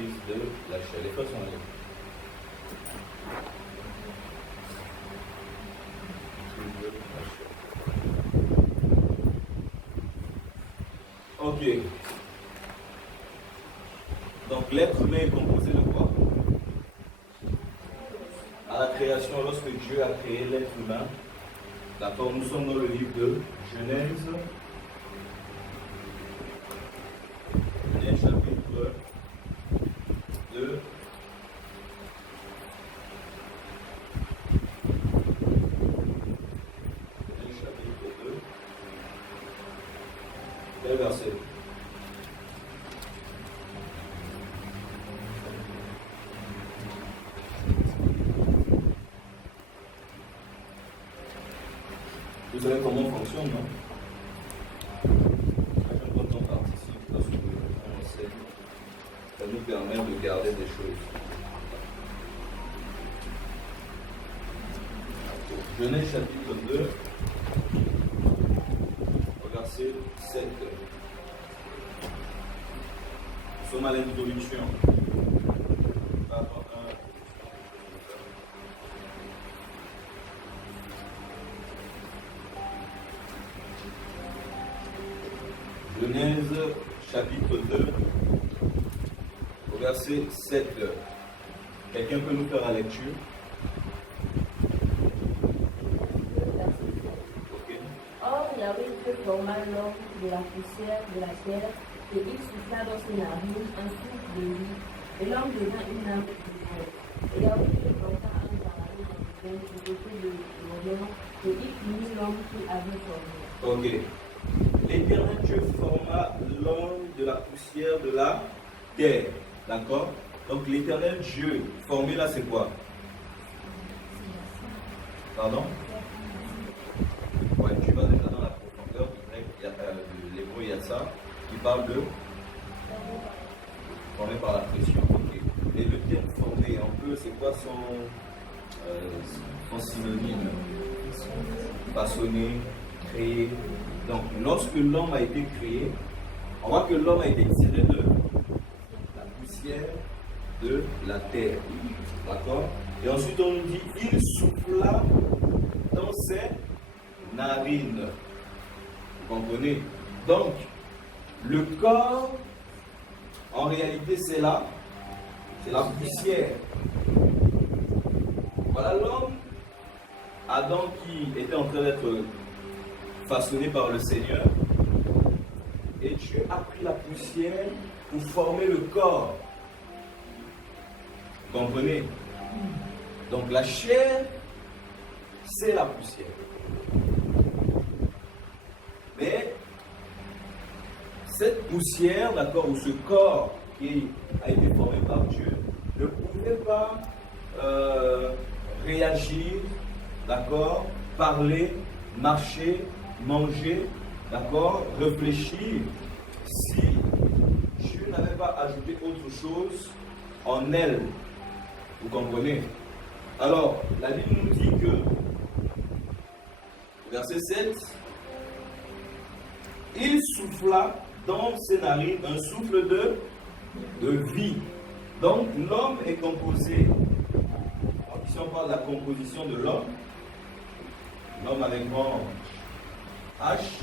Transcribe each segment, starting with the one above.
créatrice de la chair. Les frères sont là. Ok. Donc l'être humain est composé de quoi? À la création, lorsque Dieu a créé l'être humain, d'accord, nous sommes dans le livre de Genèse. Genèse chapitre 2. Genèse chapitre 2. Quel verset? Vous savez comment on fonctionne, non? Quand on participe, parce qu'on enseigne, ça nous permet de garder des choses. Genèse chapitre 2, verset 7. Nous sommes à l'introduction. Genèse chapitre 2, au verset 7. Quelqu'un peut nous faire la lecture? Okay. Or, Yahweh Dieu forma l'homme de la poussière de la terre, et il souffla dans ses narines un souffle de vie, et l'homme devint une âme vivante. Et Yahweh Dieu porta un paradis dans le ventre du côté de l'Orient, et il punit l'homme qui avait formé. Ok. L'Éternel Dieu forma l'homme de la poussière de la terre. D'accord? Donc l'Éternel Dieu formé là, c'est quoi? Pardon? Ouais, tu vas déjà dans la profondeur du grec, de l'hébreu, il y a ça. Il parle de formé par la pression. Okay. Et le terme formé, un peu, c'est quoi son synonyme? Façonné, créé. Donc, lorsque l'homme a été créé, on voit que l'homme a été tiré de la poussière de la terre. D'accord? Et ensuite, on nous dit, il souffla dans ses narines. Vous comprenez? Donc, le corps, en réalité, c'est la poussière. Voilà l'homme, Adam, qui était en train d'être façonné par le Seigneur, et Dieu a pris la poussière pour former le corps. Vous comprenez? Donc la chair, c'est la poussière. Mais cette poussière, d'accord, ou ce corps qui a été formé par Dieu, ne pouvait pas réagir, d'accord, parler, marcher, manger, d'accord, réfléchir, si Dieu n'avait pas ajouté autre chose en elle. Vous comprenez? Alors, la Bible nous dit que, verset 7, il souffla dans ses narines un souffle de vie. Donc, l'homme est composé, si on parle de la composition de l'homme avec grand H,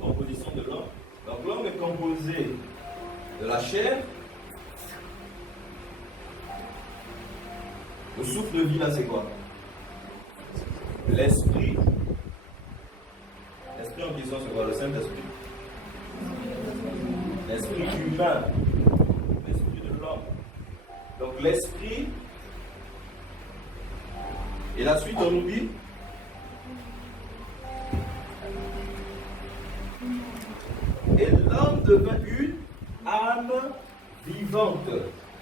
composition de l'homme. Donc l'homme est composé de la chair. Le souffle de vie là, c'est quoi? L'esprit. L'esprit en question, c'est quoi? Le Saint-Esprit. L'esprit humain. L'esprit de l'homme. Donc l'esprit. Et la suite, on nous dit. Et l'homme devint une âme vivante.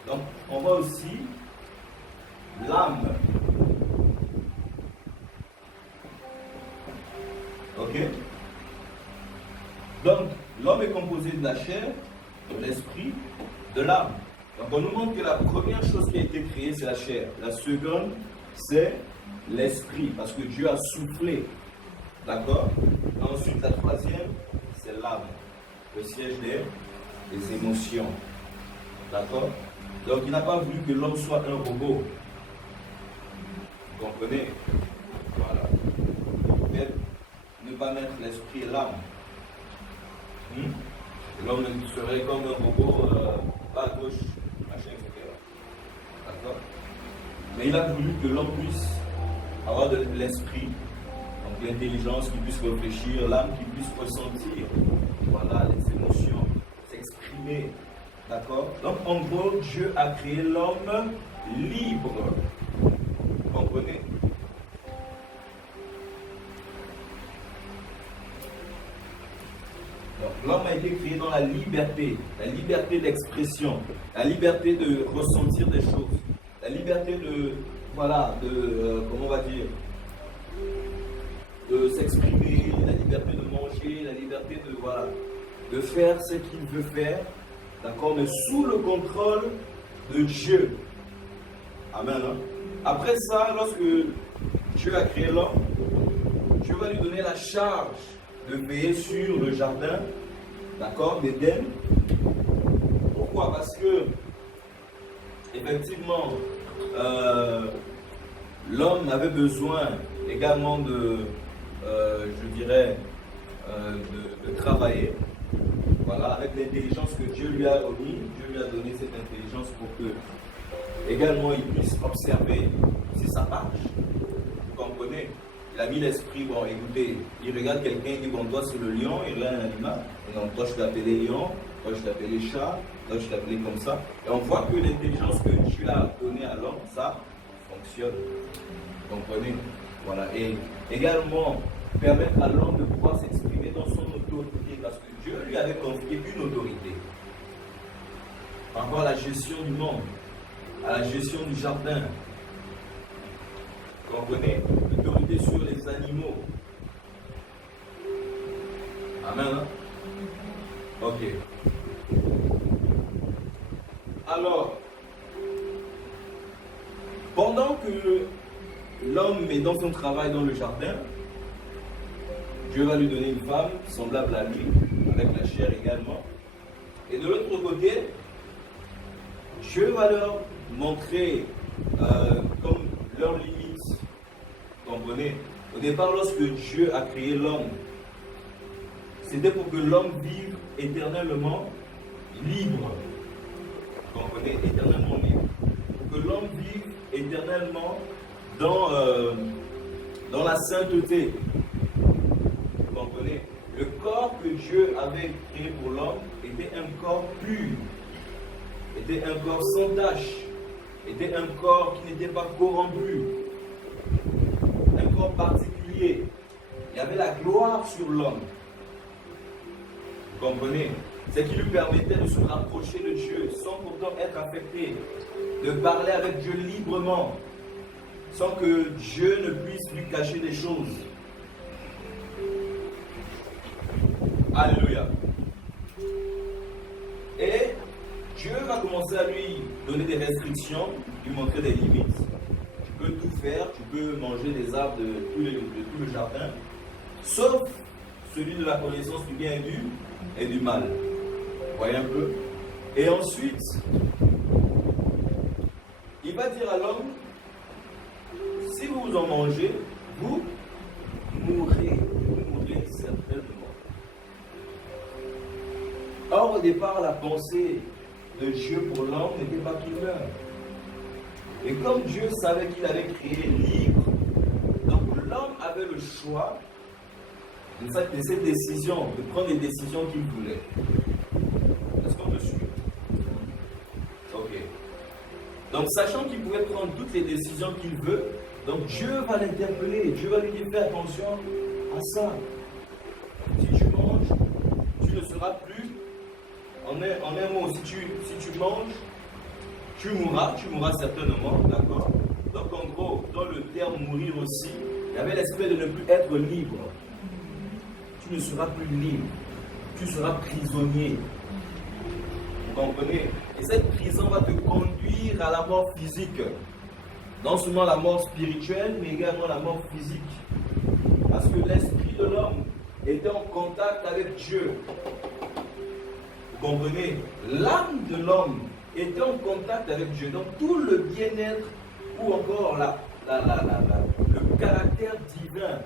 Donc, on voit aussi l'âme. Ok? Donc, l'homme est composé de la chair, de l'esprit, de l'âme. Donc, on nous montre que la première chose qui a été créée, c'est la chair. La seconde, c'est l'esprit, parce que Dieu a soufflé. D'accord? Ensuite, la troisième, c'est l'âme, le siège des émotions. D'accord? Donc il n'a pas voulu que l'homme soit un robot. Vous comprenez? Voilà. Mais ne pas mettre l'esprit et l'âme. L'homme serait comme un robot, pas à gauche, machin, etc. D'accord? Mais il a voulu que l'homme puisse avoir de l'esprit, donc l'intelligence, qui puisse réfléchir, l'âme qui puisse ressentir, voilà, les émotions, s'exprimer. D'accord? Donc en gros, Dieu a créé l'homme libre. Vous comprenez? Donc l'homme a été créé dans la liberté d'expression, la liberté de ressentir des choses, la liberté de, voilà, comment on va dire, de s'exprimer, la liberté de manger, la liberté de, voilà, de faire ce qu'il veut faire, d'accord, mais sous le contrôle de Dieu. Amen. Hein? Après ça, lorsque Dieu a créé l'homme, Dieu va lui donner la charge de veiller sur le jardin, d'accord, d'Éden. Pourquoi? Parce que, effectivement, l'homme avait besoin également de, je dirais, de travailler, voilà, avec l'intelligence que Dieu lui a donnée. Dieu lui a donné cette intelligence pour que, également, il puisse observer si ça marche. Vous comprenez? Il a mis l'esprit, bon, écoutez, il regarde quelqu'un, il dit, bon, toi c'est le lion, il regarde un animal, et donc toi je t'ai appelé lion, toi je t'ai appelé chat, toi je t'ai appelé comme ça. Et on voit que l'intelligence que Dieu a donnée à l'homme, ça fonctionne. Vous comprenez? Voilà. Et également, permettre à l'homme de pouvoir s'exprimer dans son autorité, parce que Dieu lui avait confié une autorité par rapport à la gestion du monde, à la gestion du jardin. Vous comprenez? L'autorité sur les animaux. Amen. Hein? Ok. Alors, pendant que l'homme est dans son travail dans le jardin, Dieu va lui donner une femme semblable à lui, avec la chair également. Et de l'autre côté, Dieu va leur montrer comme leurs limites. Vous comprenez? Au départ, lorsque Dieu a créé l'homme, c'était pour que l'homme vive éternellement libre. Vous comprenez? Éternellement libre. Pour que l'homme vive éternellement dans la sainteté. Vous comprenez? Le corps que Dieu avait créé pour l'homme était un corps pur, était un corps sans tache, était un corps qui n'était pas corrompu, un corps particulier. Il y avait la gloire sur l'homme. Vous comprenez? C'est qui lui permettait de se rapprocher de Dieu sans pourtant être affecté, de parler avec Dieu librement, sans que Dieu ne puisse lui cacher des choses. Alléluia. Et Dieu va commencer à lui donner des restrictions, lui montrer des limites. Tu peux tout faire, tu peux manger des arbres de tout le jardin, sauf celui de la connaissance du bien et du mal. Vous voyez un peu? Et ensuite, il va dire à l'homme, si vous en mangez, vous mourrez certainement. Or, au départ, la pensée de Dieu pour l'homme n'était pas qu'il meure. Et comme Dieu savait qu'il avait créé libre, donc l'homme avait le choix de cette décision, de prendre les décisions qu'il voulait. Est-ce qu'on me suit? Ok. Donc, sachant qu'il pouvait prendre toutes les décisions qu'il veut, donc Dieu va l'interpeller, Dieu va lui dire fais attention à ça. Si tu manges, tu ne seras plus. En un mot, si tu manges, tu mourras certainement, d'accord? Donc en gros, dans le terme mourir aussi, il y avait l'aspect de ne plus être libre. Tu ne seras plus libre, tu seras prisonnier. Vous comprenez? Et cette prison va te conduire à la mort physique. Non seulement la mort spirituelle, mais également la mort physique. Parce que l'esprit de l'homme était en contact avec Dieu. Vous comprenez? L'âme de l'homme était en contact avec Dieu. Donc tout le bien-être ou encore le caractère divin,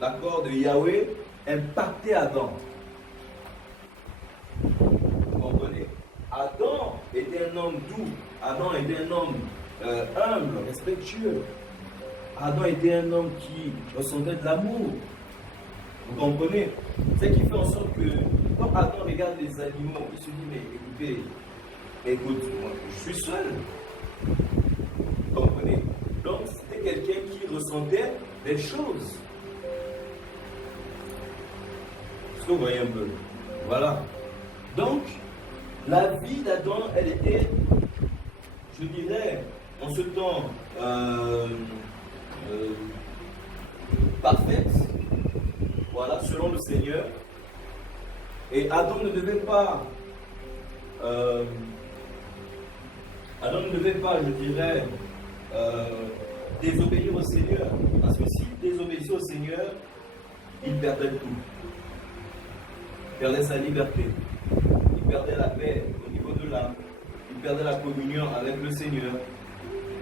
d'accord, de Yahweh impactait Adam. Vous comprenez? Adam était un homme doux, Adam était un homme humble, respectueux. Adam était un homme qui ressentait de l'amour. Vous comprenez? Ce qui fait en sorte que quand Adam regarde les animaux, il se dit, mais écoute, moi, je suis seul. Vous comprenez? Donc c'était quelqu'un qui ressentait des choses. Est-ce que vous voyez un peu? Voilà. Donc, la vie d'Adam, elle était, je dirais, en ce temps, parfaite, voilà, selon le Seigneur. Et Adam ne devait pas, je dirais, désobéir au Seigneur. Parce que s'il désobéissait au Seigneur, il perdait tout. Il perdait sa liberté. Il perdait la paix au niveau de l'âme. Il perdait la communion avec le Seigneur.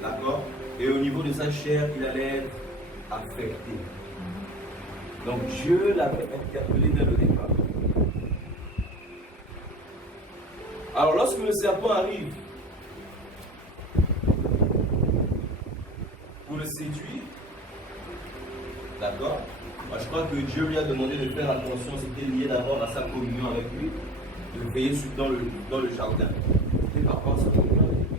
D'accord? Et au niveau de sa chair, il allait être affecté. Donc Dieu l'avait interpellé dès le départ. Alors lorsque le serpent arrive pour le séduire, d'accord? Moi je crois que Dieu lui a demandé de faire attention, c'était lié d'abord à sa communion avec lui, de veiller dans le jardin. C'était par rapport à sa communion avec lui.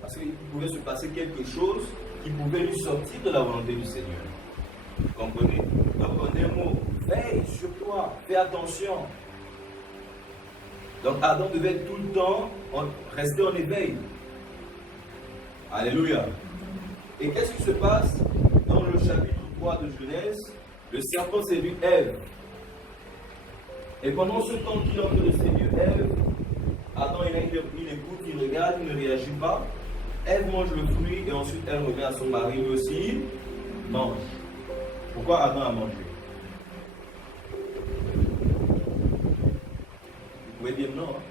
Parce qu'il pouvait se passer quelque chose qui pouvait lui sortir de la volonté du Seigneur. Vous comprenez? Donc en un mot, veille sur toi, fais attention. Donc Adam devait tout le temps rester en éveil. Alléluia. Et qu'est-ce qui se passe dans le chapitre 3 de Genèse? Le serpent séduit Ève. Et pendant ce temps qu'il est en train de séduire Ève, Adam il écoute, il regarde, il ne réagit pas. Ève mange le fruit et ensuite elle revient à son mari, lui aussi mange. Pourquoi Adam a mangé? Vous pouvez dire non. Hein?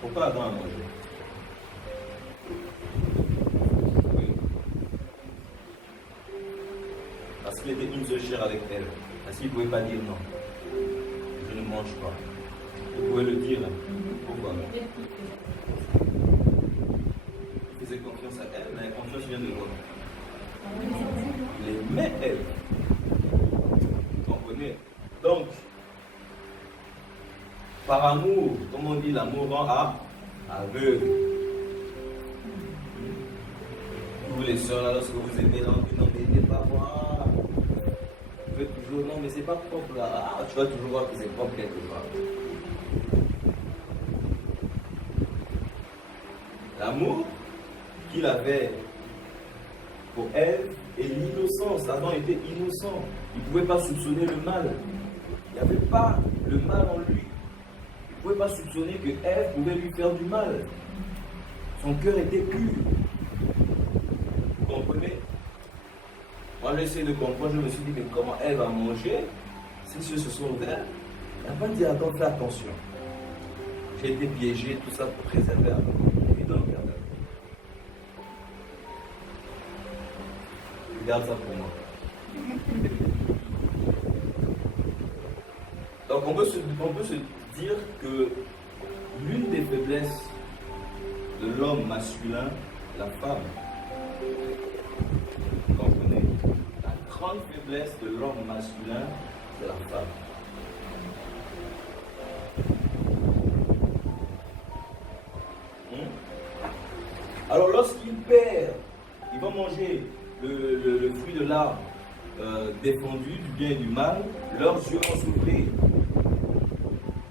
Pourquoi Adam a mangé? Oui. Parce qu'il était une seule chair avec elle. Parce qu'il ne pouvait pas dire non. Je ne mange pas. Vous pouvez le dire. Pourquoi? Il faisait confiance à elle, mais la confiance vient de quoi? Il aimait elle. Vous comprenez? Donc, par amour, comme on dit, l'amour rend aveugle. Vous les soeurs, là, lorsque vous aimez, non, mais c'est pas moi. Vous faites toujours, non, mais c'est pas propre là. Ah, tu vas toujours voir que c'est propre quelque part. L'amour qu'il avait pour Ève et l'innocence. Adam était innocent. Il ne pouvait pas soupçonner le mal. Il n'y avait pas le mal en lui. Il ne pouvait pas soupçonner que Ève pouvait lui faire du mal. Son cœur était pur. Vous comprenez? Moi, j'essaie de comprendre. Je me suis dit, mais comment Ève a mangé? Ses yeux se sont ouverts. Il n'a pas dit, attends, fais attention. J'ai été piégé, tout ça pour préserver Adam. Évidemment, regardez. Regarde ça pour moi. Donc on peut se dire que l'une des faiblesses de l'homme masculin, la femme, vous comprenez? La grande faiblesse de l'homme masculin, c'est la femme. Alors lorsqu'il perd, il va manger le fruit de l'arbre défendu du bien et du mal, leurs yeux vont s'ouvrir.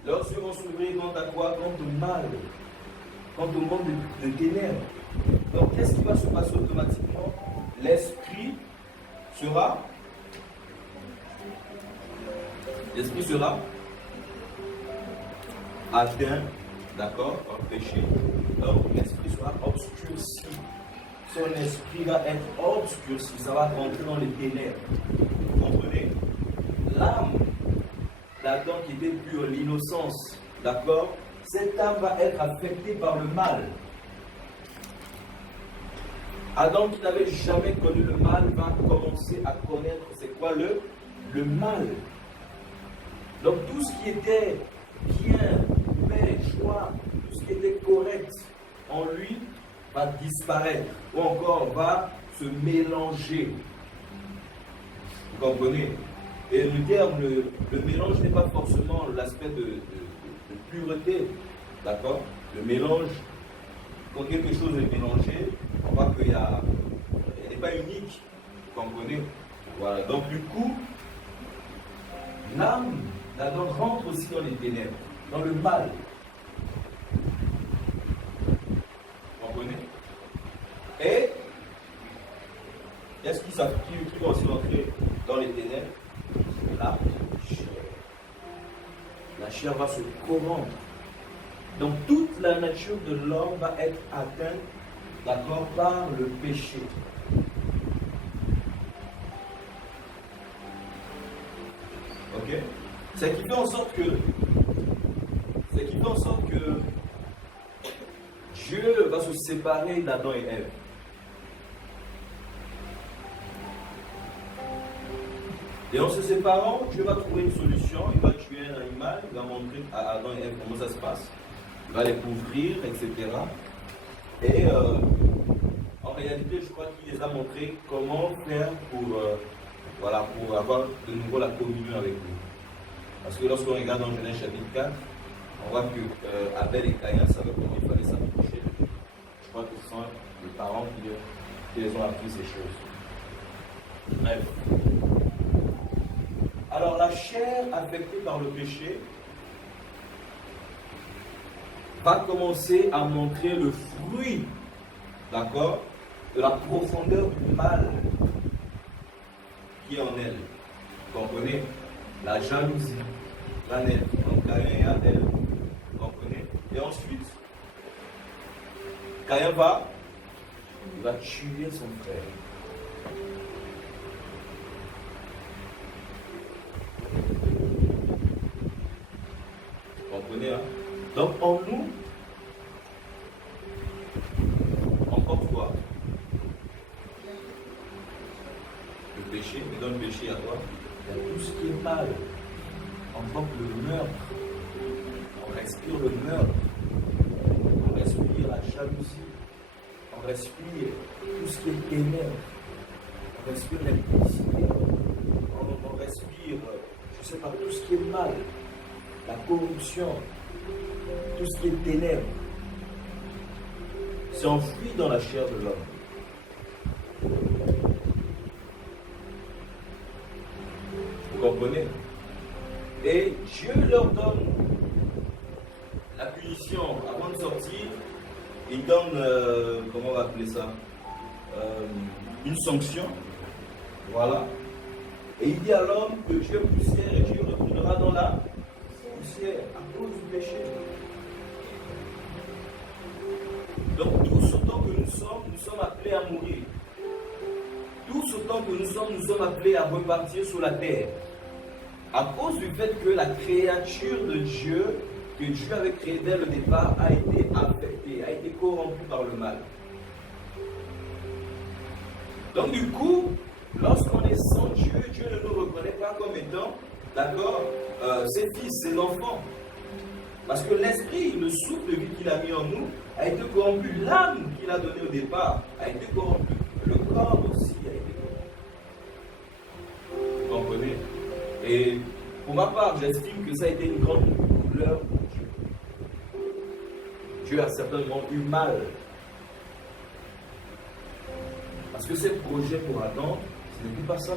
Leurs yeux vont s'ouvrir quant à quoi? Quant au mal, quant au monde de ténèbres. Donc qu'est-ce qui va se passer automatiquement? L'esprit sera atteint, d'accord, par le péché. Donc l'esprit sera obscurci. Son esprit va être obscurci, ça va rentrer dans les ténèbres. Vous comprenez? L'âme d'Adam qui était pure, l'innocence, d'accord? Cette âme va être affectée par le mal. Adam qui n'avait jamais connu le mal va commencer à connaître c'est quoi le mal. Donc tout ce qui était bien, paix, joie, tout ce qui était correct en lui va disparaître ou encore va se mélanger. Vous comprenez? Et le terme, le mélange n'est pas forcément l'aspect de pureté. D'accord? Le mélange, quand quelque chose est mélangé, on voit qu'il n'est pas unique. Vous comprenez? Voilà. Donc du coup, l'âme d'Adam rentre aussi dans les ténèbres, dans le mal. Vous comprenez? Et qu'est-ce qui va aussi entrer dans les ténèbres? La chair. La chair va se corrompre. Donc toute la nature de l'homme va être atteinte, d'accord, par le péché. Ok? Ce qui fait en sorte que Dieu va se séparer d'Adam et Ève. Et en se séparant, Dieu va trouver une solution, il va tuer un animal, il va montrer à Adam et Ève comment ça se passe. Il va les couvrir, etc. Et en réalité, je crois qu'il les a montré comment faire pour avoir de nouveau la communion avec lui. Parce que lorsqu'on regarde dans Genèse chapitre 4, on voit que Abel et Caïn savaient comment il fallait s'approcher. Je crois que ce sont les parents qui les ont appris ces choses. Bref. Alors la chair affectée par le péché va commencer à montrer le fruit, d'accord, de la profondeur du mal qui est en elle. Vous comprenez? La jalousie, la haine, donc Caïn et Abel, vous comprenez? Et ensuite, Caïn va tuer son frère. Vous comprenez, hein? Donc en nous, on porte quoi? Le péché, mais dans le péché, il y a quoi? Il y a tout ce qui est mal. On porte le meurtre. On respire le meurtre. On respire la jalousie. On respire tout ce qui est ténèbres. On respire l'impudicité. On respire, je ne sais pas, tout ce qui est mal. La corruption. Tout ce qui est ténèbres. C'est enfoui dans la chair de l'homme. Vous comprenez? Et Dieu leur donne la punition avant de sortir. Il donne, comment on va appeler ça, une sanction. Voilà. Et il dit à l'homme que Dieu est poussière et Dieu retournera dans la poussière à cause du péché. Donc tout ce temps que nous sommes appelés à mourir. Tout ce temps que nous sommes appelés à repartir sur la terre. À cause du fait que la créature de Dieu, que Dieu avait créée dès le départ, a été affectée, a été corrompue par le mal. Donc du coup, lorsqu'on est sans Dieu, Dieu ne nous reconnaît pas comme étant, d'accord, ses fils, ses enfants. Parce que l'esprit, le souffle de vie qu'il a mis en nous, a été corrompu. L'âme qu'il a donnée au départ a été corrompue. Le corps aussi a été corrompu. Vous comprenez? Et pour ma part, j'estime que ça a été une grande douleur pour Dieu. Dieu a certainement eu mal. Parce que ses projets pour Adam, ce n'est plus pas ça.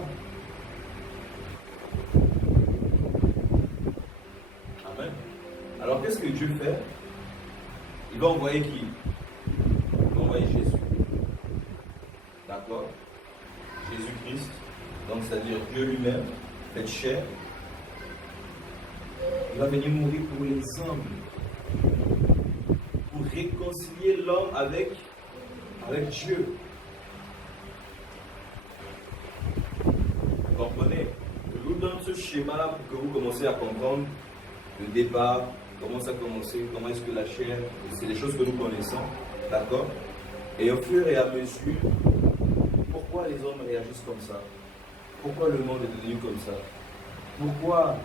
Amen. Alors qu'est-ce que Dieu fait? Il va envoyer qui? Il va envoyer Jésus. D'accord? Jésus-Christ, donc c'est-à-dire Dieu lui-même, fait chair. Il va venir mourir pour les hommes. Pour réconcilier l'homme avec Dieu. Vous comprenez? Je vous donne ce schéma pour que vous commenciez à comprendre le départ, comment ça a commencé, comment est-ce que la chair, c'est les choses que nous connaissons, d'accord? Et au fur et à mesure, pourquoi les hommes réagissent comme ça? Pourquoi le monde est devenu comme ça? Pourquoi,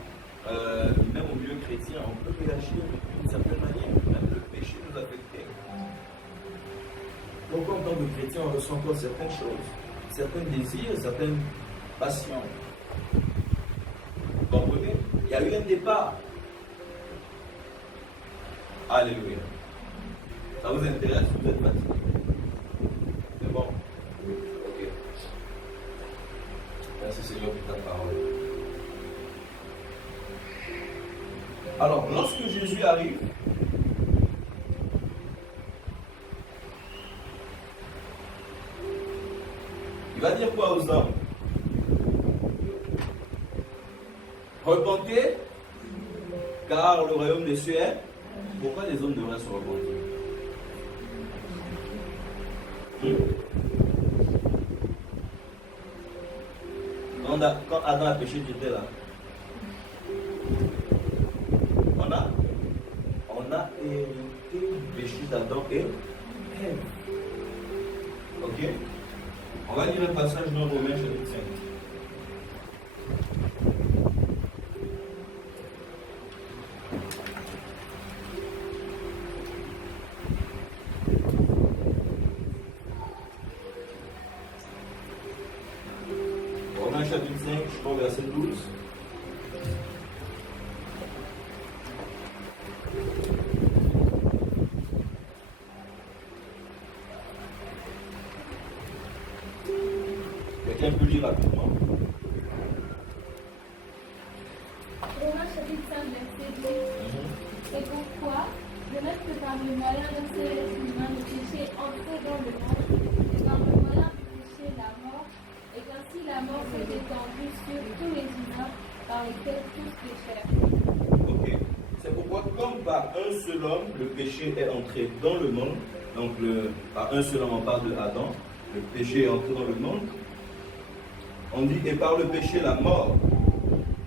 même au milieu chrétien, on peut réagir d'une certaine manière, même le péché nous affecte? Pourquoi en tant que chrétien, on ressent encore certaines choses, certains désirs, certaines passions? Vous comprenez? Il y a eu un départ. Alléluia. Ça vous intéresse? Vous êtes fatigué? C'est bon? Ok. Merci Seigneur pour ta parole. Alors, lorsque Jésus arrive, il va dire quoi aux hommes? Repentez, car le royaume des cieux est. Pourquoi les hommes devraient se repentir? Quand Adam a péché, tu étais là. On a hérité du péché d'Adam et Ève. Ok? On va lire un passage dans Romains chapitre 5. Romains chapitre 5, je crois verset 12. Quelqu'un peut lire rapidement. Romains chapitre 5, verset 12. C'est pourquoi, de même que par le moyen d'un seul être humain, le péché est entré dans le monde, et par le moyen du péché, la mort, et qu'ainsi la mort s'est étendue sur tous les humains, par lesquels tous péchèrent. Ok. C'est pourquoi, comme par un seul homme, le péché est entré dans le monde, donc par un seul homme, on parle de Adam, le péché est entré dans le monde. On dit, et par le péché, la mort.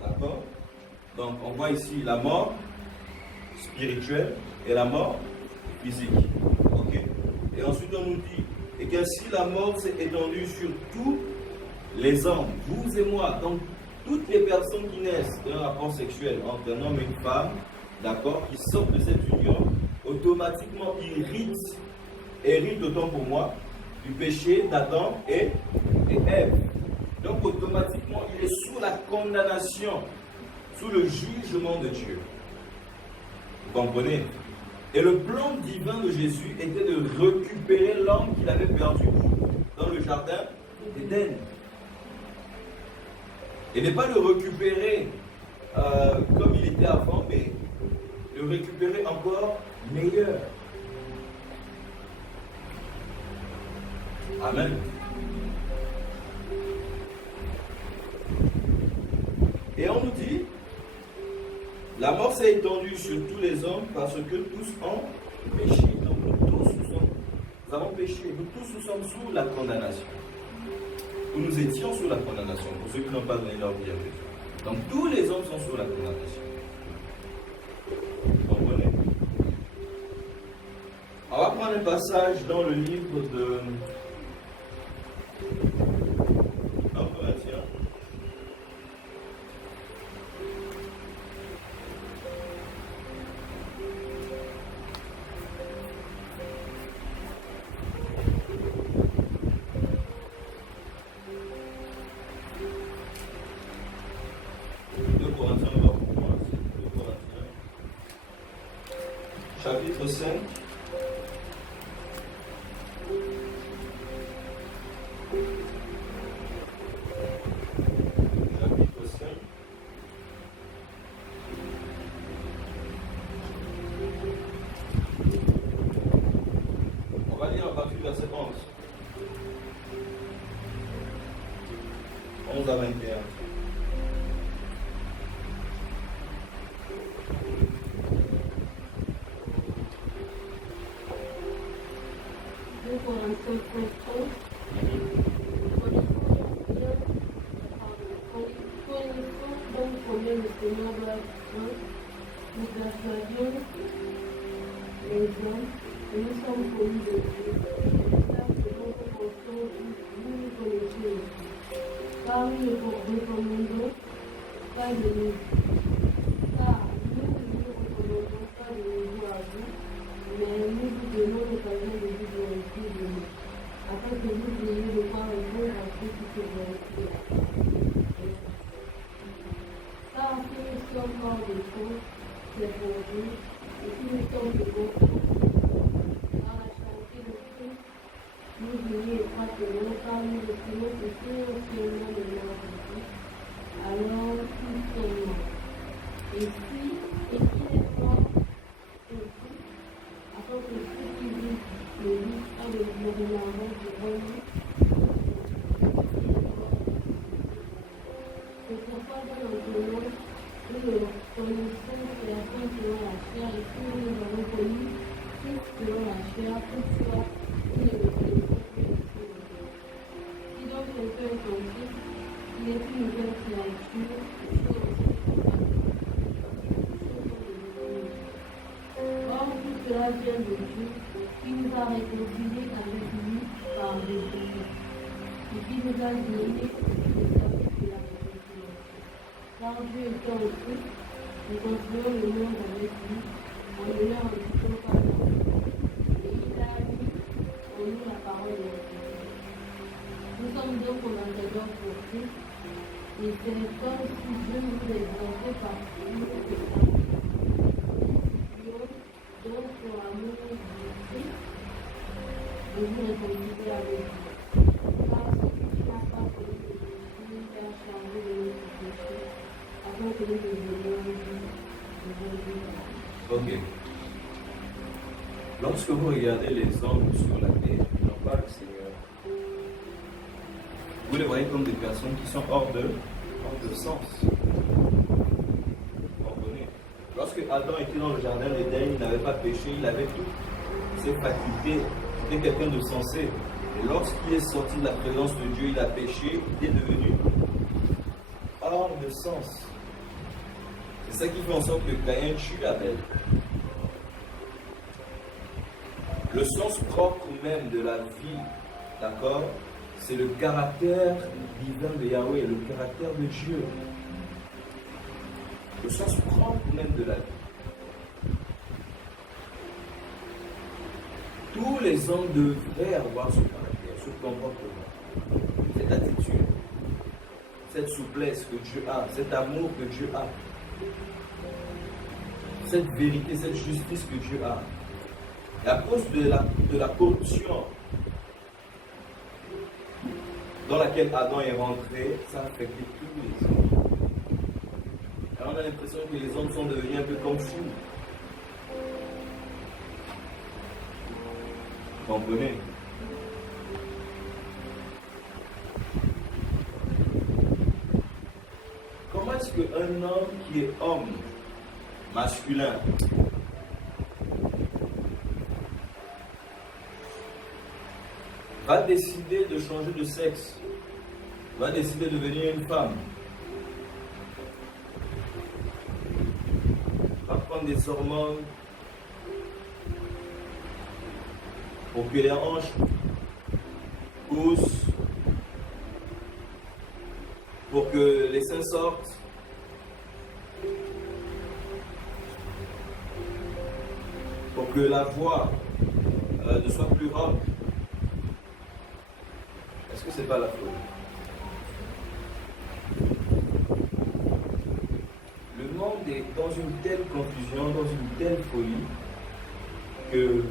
D'accord? Donc, on voit ici la mort spirituelle et la mort physique. Ok? Et ensuite, on nous dit, et qu'ainsi la mort s'est étendue sur tous les hommes, vous et moi, donc toutes les personnes qui naissent d'un rapport sexuel entre un homme et une femme, d'accord, qui sortent de cette union, automatiquement héritent autant pour moi du péché d'Adam et Ève. Donc automatiquement, il est sous la condamnation, sous le jugement de Dieu. Vous comprenez? Et le plan divin de Jésus était de récupérer l'homme qu'il avait perdu dans le jardin d'Éden. Et ne pas le récupérer comme il était avant, mais le récupérer encore meilleur. Amen. Et on nous dit, la mort s'est étendue sur tous les hommes parce que tous ont péché. Donc nous avons péché, nous sommes sous la condamnation. Nous étions sous la condamnation, pour ceux qui n'ont pas donné leur vie à Jésus. Donc tous les hommes sont sous la condamnation. Vous comprenez? On va prendre un passage dans le livre de 1 Corinthiens. Chapitre 5. Chapitre 5. On va lire à partir du verset 11. 11 à 21. Les hommes, et nous sommes connus de Dieu. liée étroitement car nous estimons que si nous fions de l'ordre, alors tout sont morts. Et qui est mort aussi, afin que ceux qui vivent le vivent à le gouvernement de Rome. C'est pourquoi dans notre monde, nous le connaissons que la fin selon la chair et si nous avons connu Christ selon la chair, toutefois, nous ne le connaissons plus ainsi le cœur. Si donc quelqu'un est en Christ, il est une nouvelle créature, or, tout cela vient de Dieu, qui nous a réconciliés avec lui par Jésus, et qui nous a donné le service de la réconciliation. Car Dieu étant au Christ, nous construisons le monde avec lui, en ayant un petit par et il a mis en nous la parole de la vérité. Nous sommes donc ambassadeurs pour Christ, et c'est comme si Dieu nous exaltait par nous et par donc pour l'amour du Christ, de vous réconcilier avec lui. Car celui qui n'a pas connu de Jésus a chargé de notre péché, afin que nous devenions Ok. Lorsque vous regardez les hommes sur la terre, non pas le Seigneur, vous les voyez comme des personnes qui sont hors de sens. Vous comprenez? Lorsque Adam était dans le jardin d'Éden, il n'avait pas péché, il avait toutes ses facultés. C'était quelqu'un de sensé. Et lorsqu'il est sorti de la présence de Dieu, il a péché, il est devenu hors de sens. C'est ça qui fait en sorte que Caïn tue Abel. Le sens propre même de la vie, d'accord, c'est le caractère divin de Yahweh, le caractère de Dieu. Le sens propre même de la vie. Tous les hommes devraient avoir ce caractère, ce comportement, cette attitude, cette souplesse que Dieu a, cet amour que Dieu a, cette vérité, cette justice que Dieu a. Et à cause de la corruption dans laquelle Adam est rentré, ça a affecté tous les hommes. Alors on a l'impression que les hommes sont devenus un peu comme fous. Vous comprenez? Comment est-ce qu'un homme qui est homme, masculin, va décider de changer de sexe, va décider de devenir une femme, va prendre des hormones pour que les hanches poussent, pour que les seins sortent, pour que la voix ne soit plus rauque. Est-ce que c'est pas la folie? Le monde est dans une telle confusion, dans une telle folie, que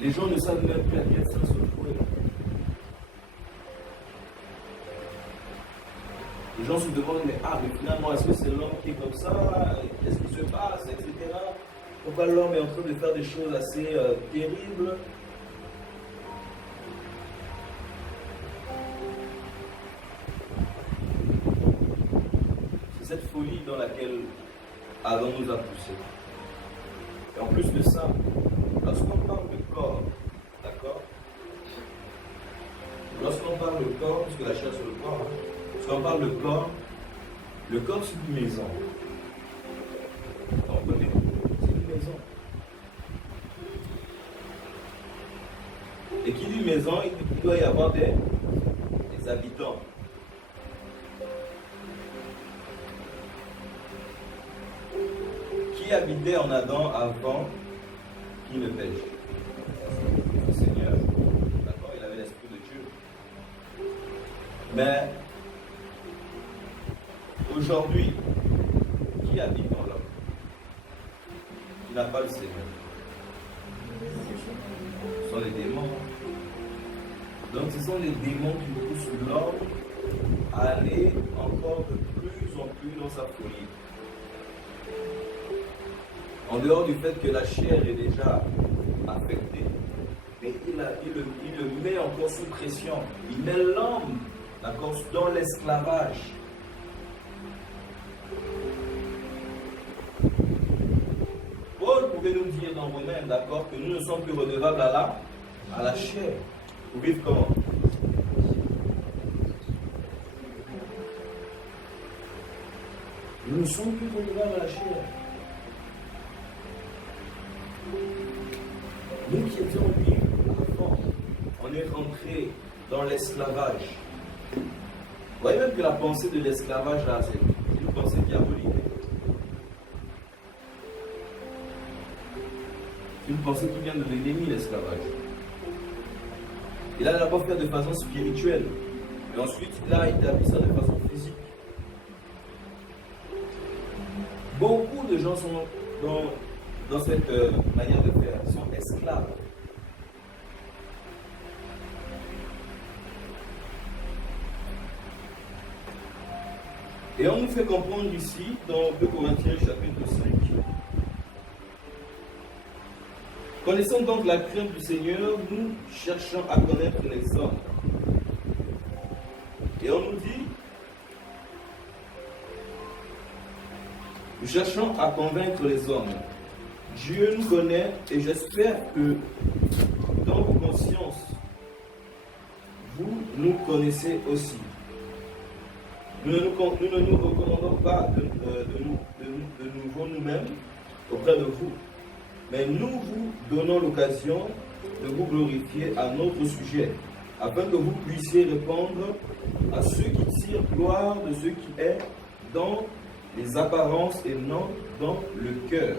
les gens ne savent même plus à quel sens se trouver. Les gens se demandent, mais finalement, est-ce que c'est l'homme qui est comme ça? Qu'est-ce qui se passe, etc. Pourquoi l'homme est en train de faire des choses assez terribles? C'est cette folie dans laquelle Adam nous a poussés. Et en plus de ça, lorsqu'on parle de corps, d'accord? Lorsqu'on parle de corps, parce que la chair c'est le corps, lorsqu'on parle de corps, le corps c'est une maison. Vous comprenez? C'est une maison. Et qui dit maison, il doit y avoir des habitants. Qui habitait en Adam avant qu'il ne pêche? Le Seigneur. D'accord? Il avait l'Esprit de Dieu. Mais aujourd'hui, qui habite en l'homme? Qui n'a pas le Seigneur? les démons. Donc ce sont les démons qui poussent l'homme à aller encore de plus en plus dans sa folie. En dehors du fait que la chair est déjà affectée, mais il le met encore sous pression. Il met l'homme, d'accord, dans l'esclavage. Paul pouvait nous dire dans Romains, d'accord, que nous ne sommes plus redevables à la chair. Pour vivre comment? Nous ne sommes plus redevables à la chair. Nous qui étions libres avant, on est rentrés dans l'esclavage. Vous voyez même que la pensée de l'esclavage là, c'est une pensée diabolique. C'est une pensée qui vient de l'ennemi, l'esclavage. Il a d'abord fait de façon spirituelle, et ensuite il a établi ça de façon physique. Beaucoup de gens sont dans cette manière de faire, ils sont esclaves. Et on nous fait comprendre ici, dans 2 Corinthiens chapitre 5, connaissons donc la crainte du Seigneur, nous cherchons à connaître les hommes. Et on nous dit, nous cherchons à convaincre les hommes. Dieu nous connaît et j'espère que dans vos consciences, vous nous connaissez aussi. Nous ne nous recommandons pas de nouveau nous-mêmes auprès de vous, mais nous vous donnons l'occasion de vous glorifier à notre sujet, afin que vous puissiez répondre à ceux qui tirent gloire de ce qui est dans les apparences et non dans le cœur.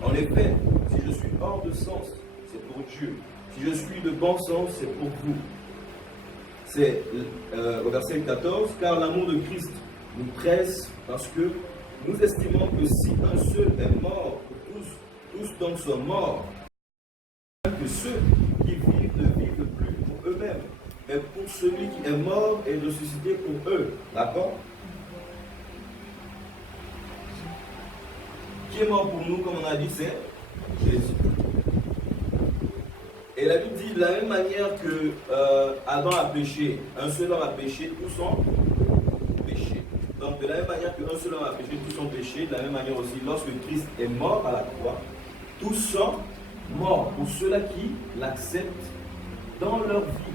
En effet, si je suis hors de sens, c'est pour Dieu. Si je suis de bon sens, c'est pour vous. C'est au verset 14, car l'amour de Christ nous presse parce que nous estimons que si un seul est mort pour tous donc sont morts, que ceux qui vivent ne vivent plus pour eux-mêmes, mais pour celui qui est mort et ressuscité pour eux. D'accord? Qui est mort pour nous, comme on a dit, c'est Jésus. Et la Bible dit de la même manière que Adam a péché, un seul homme a péché, tous ont péché. Donc de la même manière qu'un seul homme a péché, tous ont péché, de la même manière aussi, lorsque Christ est mort à la croix, tous sont morts pour ceux-là qui l'acceptent dans leur vie.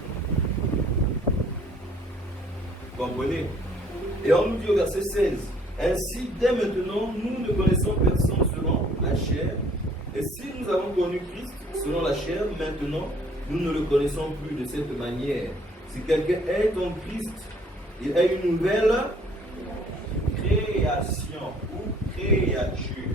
Vous comprenez? Et on nous dit au verset 16, ainsi, dès maintenant, nous ne connaissons personne selon la chair. Et si nous avons connu Christ selon la chair, maintenant, nous ne le connaissons plus de cette manière. Si quelqu'un est en Christ, il est une nouvelle création ou créature.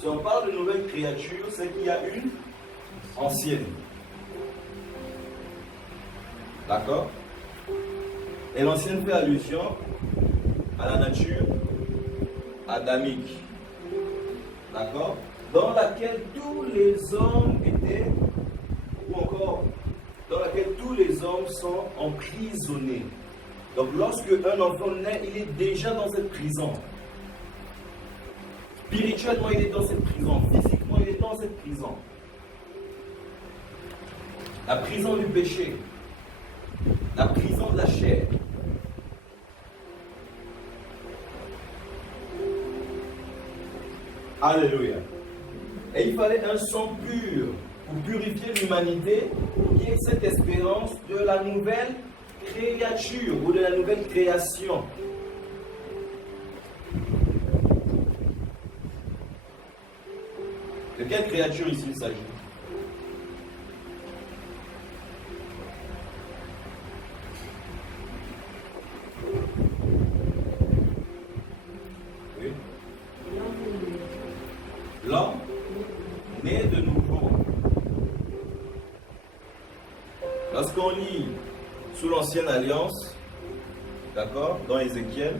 Si on parle de nouvelle créature, c'est qu'il y a une ancienne. D'accord? Et l'ancienne fait allusion à la nature adamique. D'accord? Dans laquelle tous les hommes étaient, ou encore, dans laquelle tous les hommes sont emprisonnés. Donc lorsque un enfant naît, il est déjà dans cette prison. Spirituellement, il est dans cette prison. Physiquement, il est dans cette prison. La prison du péché. La prison de la chair. Alléluia. Et il fallait un sang pur pour purifier l'humanité, pour qu'il y ait cette espérance de la nouvelle créature ou de la nouvelle création. De quelle créature ici il s'agit? Oui. L'homme né de nouveau. Lorsqu'on lit sous l'ancienne alliance, d'accord, dans Ézéchiel,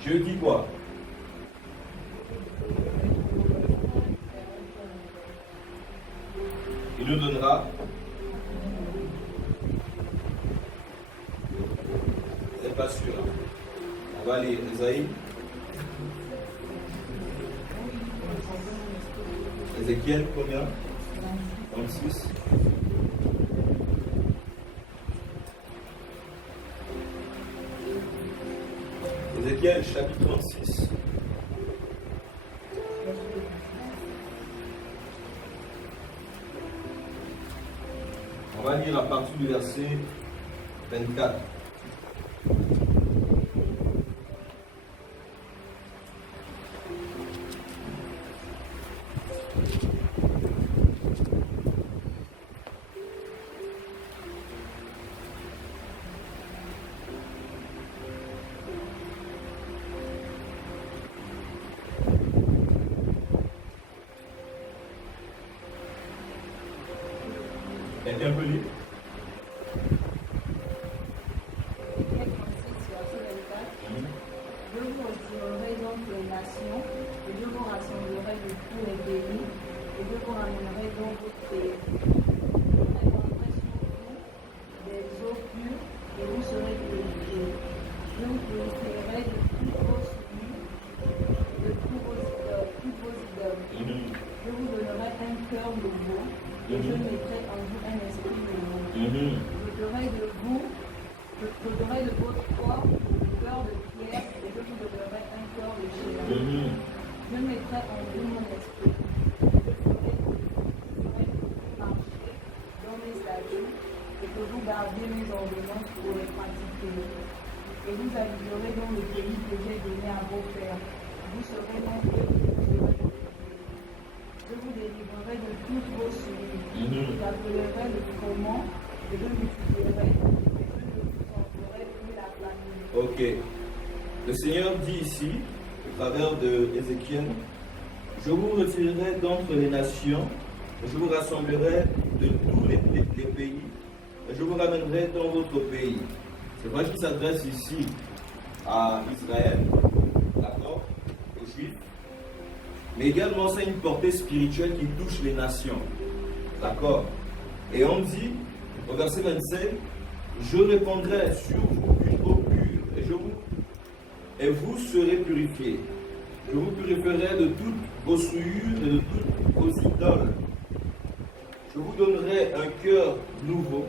Dieu dit quoi? Il nous donnera. C'est pas sûr. On va lire Ésaïe. Ézéchiel combien? 36. Ézéchiel chapitre 36. On va lire à partir du verset 24. Quelqu'un peut lire? Je vous retirerai donc les nations, et je vous rassemblerai de tous les pays, et je vous ramènerai dans votre pays. Je répandrai sur vous des eaux pures, et vous serez purifiés. Je vous purifierai de toutes vos souillures, de tous vos idoles. Je vous donnerai un cœur nouveau, et je mettrai en vous un esprit nouveau. Je donnerai de votre corps le cœur de pierre, et je vous donnerai un cœur de chair. Je mettrai en vous mon esprit. Je ferai que vous marcher dans mes statuts, et que vous gardiez mes ordonnances pour les pratiquer. Et vous habiterez dans le pays que j'ai donné à vos pères. Vous serez mon peuple, je vous délivrerai de toutes vos souillures. Je vous appellerai le froment, et je multiplierai, et je ne vous enverrai plus la famine. Ok. Le Seigneur dit ici, au travers de Ézéchiel, je vous retirerai d'entre les nations, et je vous rassemblerai de tous les pays, et je vous ramènerai dans votre pays. C'est vrai qu'il s'adresse ici à Israël, d'accord, aux Juifs, mais également c'est une portée spirituelle qui touche les nations, d'accord. Et on dit, au verset 27, je répandrai sur vous une eau pure, et vous serez purifiés. Je vous purifierai de toutes vos souillures et de toutes vos idoles. Je vous donnerai un cœur nouveau.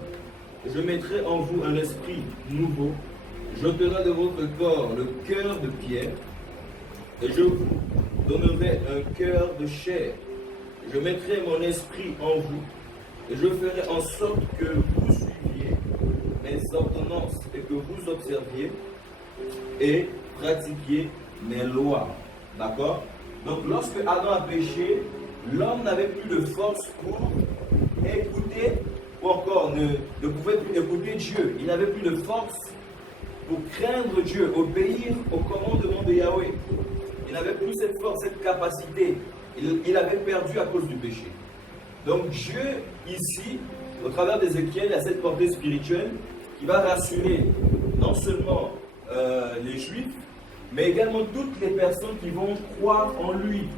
Je mettrai en vous un esprit nouveau. J'ôterai de votre corps le cœur de pierre. Et je vous donnerai un cœur de chair. Je mettrai mon esprit en vous. Et je ferai en sorte que vous suiviez mes ordonnances et que vous observiez et pratiquiez mes lois. D'accord? Donc lorsque Adam a péché, l'homme n'avait plus de force pour écouter, ou encore ne pouvait plus écouter Dieu. Il n'avait plus de force pour craindre Dieu, obéir au commandement de Yahweh. Il n'avait plus cette force, cette capacité. Il avait perdu à cause du péché. Donc Dieu, ici, au travers d'Ézéchiel, il y a cette portée spirituelle qui va rassurer non seulement les Juifs, mais également toutes les personnes qui vont croire en lui.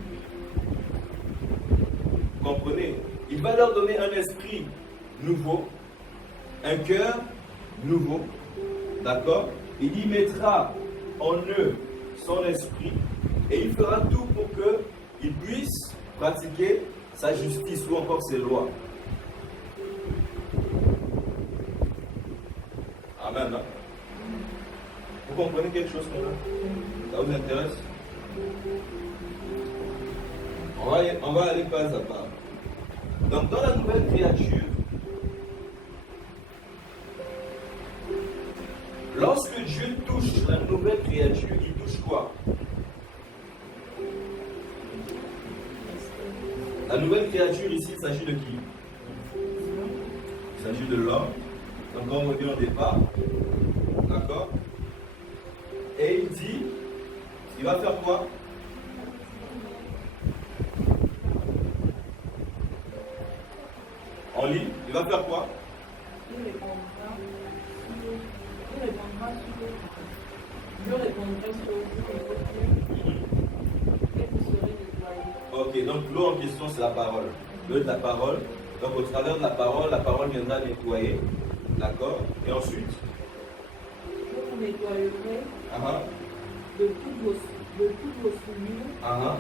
Vous comprenez? Il va leur donner un esprit nouveau, un cœur nouveau, d'accord? Il y mettra en eux son esprit et il fera tout pour qu'ils puissent pratiquer sa justice ou encore ses lois. Amen. Hein? Vous comprenez quelque chose comme ça? Ça vous intéresse? On va aller pas à pas. Donc dans la nouvelle créature, lorsque Dieu touche la nouvelle créature, il touche quoi? La nouvelle créature ici, il s'agit de qui? Il s'agit de l'homme. Donc comme on dit au départ, d'accord? Et il dit, il va faire quoi? En ligne, il va faire quoi? Il répondra sur et vous serez nettoyés. Ok, donc l'eau en question, c'est la parole. L'eau de la parole. Donc au travers de la parole viendra nettoyer. D'accord? Et ensuite? Je vous nettoyerai de toutes vos souillures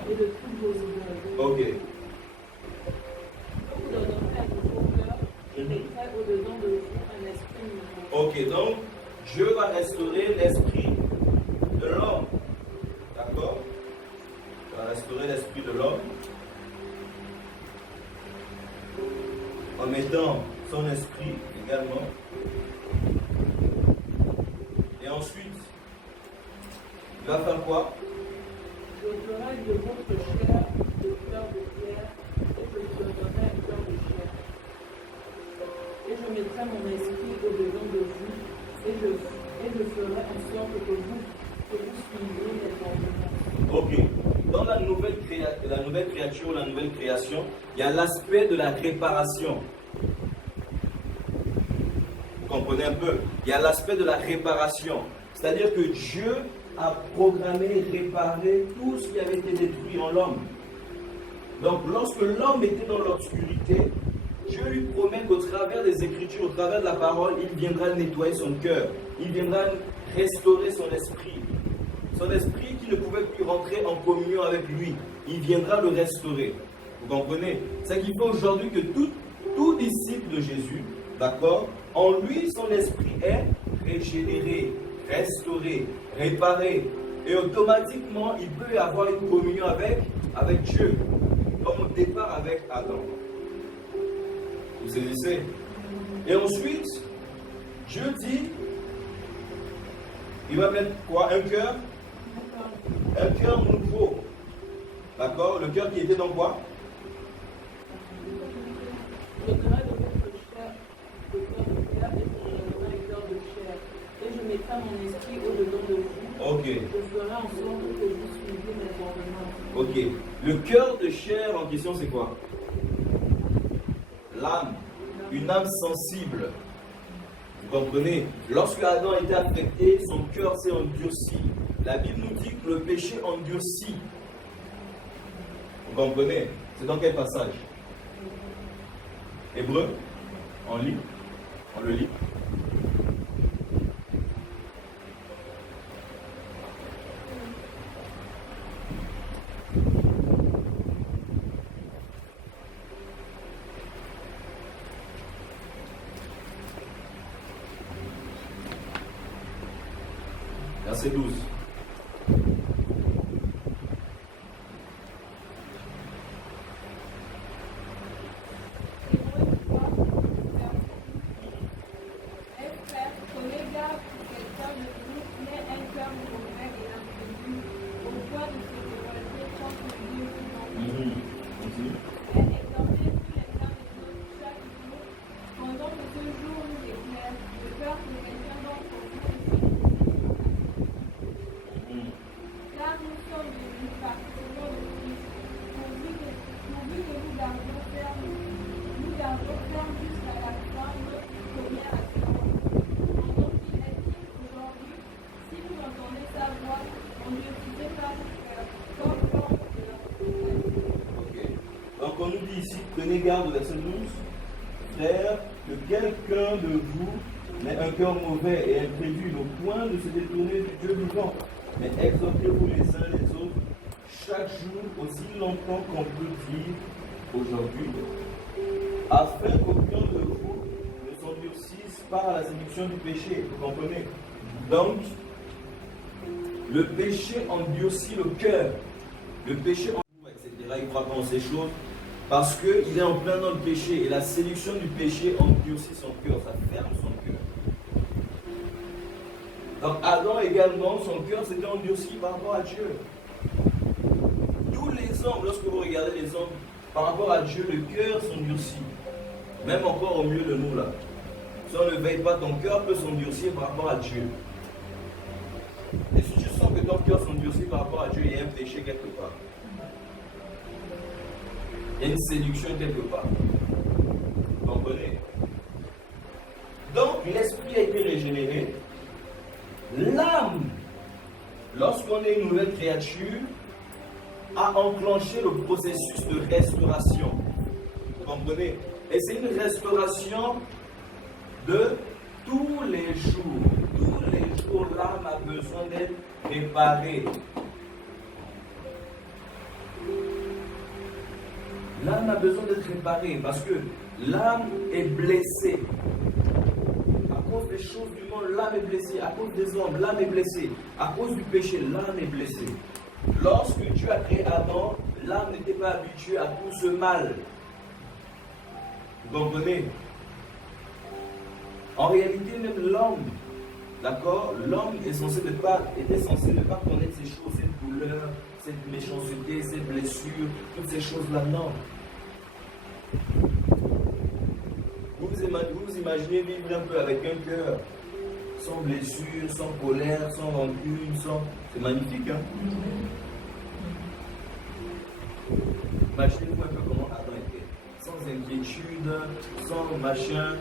et de toutes vos idoles. Ok. Je vous donnerai un nouveau cœur et mettrai au-dedans de vous un esprit nouveau. Ok, donc Dieu va restaurer l'esprit de l'homme. D'accord? Il va restaurer l'esprit de l'homme en mettant son esprit également. Et ensuite, il va faire quoi? Je ferai de votre chair de cœur de pierre et je vous donnerai un cœur de chair. Et je mettrai mon esprit au-dedans de vous et je ferai en sorte que vous suiviez mes ordonnances. Ok. Dans la nouvelle créature, la nouvelle création, il y a l'aspect de la réparation. Vous comprenez un peu? Il y a l'aspect de la réparation. C'est-à-dire que Dieu a programmé, réparé tout ce qui avait été détruit en l'homme. Donc lorsque l'homme était dans l'obscurité, Dieu lui promet qu'au travers des Écritures, au travers de la parole, il viendra nettoyer son cœur. Il viendra restaurer son esprit. Son esprit qui ne pouvait plus rentrer en communion avec lui. Il viendra le restaurer. Vous comprenez? C'est qu'il faut aujourd'hui que tout disciple de Jésus, d'accord, en lui, son esprit est régénéré, restauré, réparé. Et automatiquement, il peut y avoir une communion avec Dieu. Comme au départ avec Adam. Vous saisissez? Et ensuite, Dieu dit, il va mettre quoi? Un cœur? Un cœur nouveau. D'accord? Le cœur qui était dans quoi? Je donnerai de votre chair le cœur de pierre et je vous donnerai un cœur de chair. Et je mettrai mon esprit au-dedans de vous. Ok. Je ferai en sorte que vous suiviez mes ordonnances. Ok. Le cœur de chair en question, c'est quoi? L'âme. Une âme sensible. Vous comprenez? Lorsque Adam a été affecté, son cœur s'est endurci. La Bible nous dit que le péché endurcit. Vous comprenez? C'est dans quel passage? Hébreu? On lit? On le lit? Verset 12. On nous dit ici, prenez garde au verset 12, frère, que quelqu'un de vous n'ait un cœur mauvais et imprévu, au point de se détourner du Dieu vivant, mais exhortez-vous les uns les autres, chaque jour, aussi longtemps qu'on peut dire aujourd'hui, afin qu'aucun de vous ne s'endurcisse par la séduction du péché. Vous comprenez? Donc, le péché endurcit le cœur. Le péché endurcit, etc. Il croit qu'on ces choses. Parce qu'il est en plein dans le péché. Et la séduction du péché endurcit son cœur, ça ferme son cœur. Donc Adam également, son cœur s'était endurci par rapport à Dieu. Tous les hommes, lorsque vous regardez les hommes, par rapport à Dieu, le cœur s'endurcit. Même encore au milieu de nous là. Si on ne veille pas, ton cœur peut s'endurcir par rapport à Dieu. Et si tu sens que ton cœur s'endurcit par rapport à Dieu, il y a un péché quelque part. Il y a une séduction quelque part. Vous comprenez? Donc, l'esprit a été régénéré. L'âme, lorsqu'on est une nouvelle créature, a enclenché le processus de restauration. Vous comprenez? Et c'est une restauration de tous les jours. Tous les jours, l'âme a besoin d'être réparée. L'âme a besoin d'être réparée parce que l'âme est blessée. À cause des choses du monde, l'âme est blessée. À cause des hommes, l'âme est blessée. À cause du péché, l'âme est blessée. Lorsque Dieu a créé Adam, l'âme n'était pas habituée à tout ce mal. Vous comprenez? En réalité, même l'homme, d'accord, l'homme était censé ne pas connaître ces choses, cette douleur, cette méchanceté, cette blessure, toutes ces choses-là, non. Vous imaginez vivre un peu avec un cœur sans blessure, sans colère, sans rancune, sans... C'est magnifique, hein? Imaginez-vous un peu comment Adam était. Sans inquiétude, sans machin.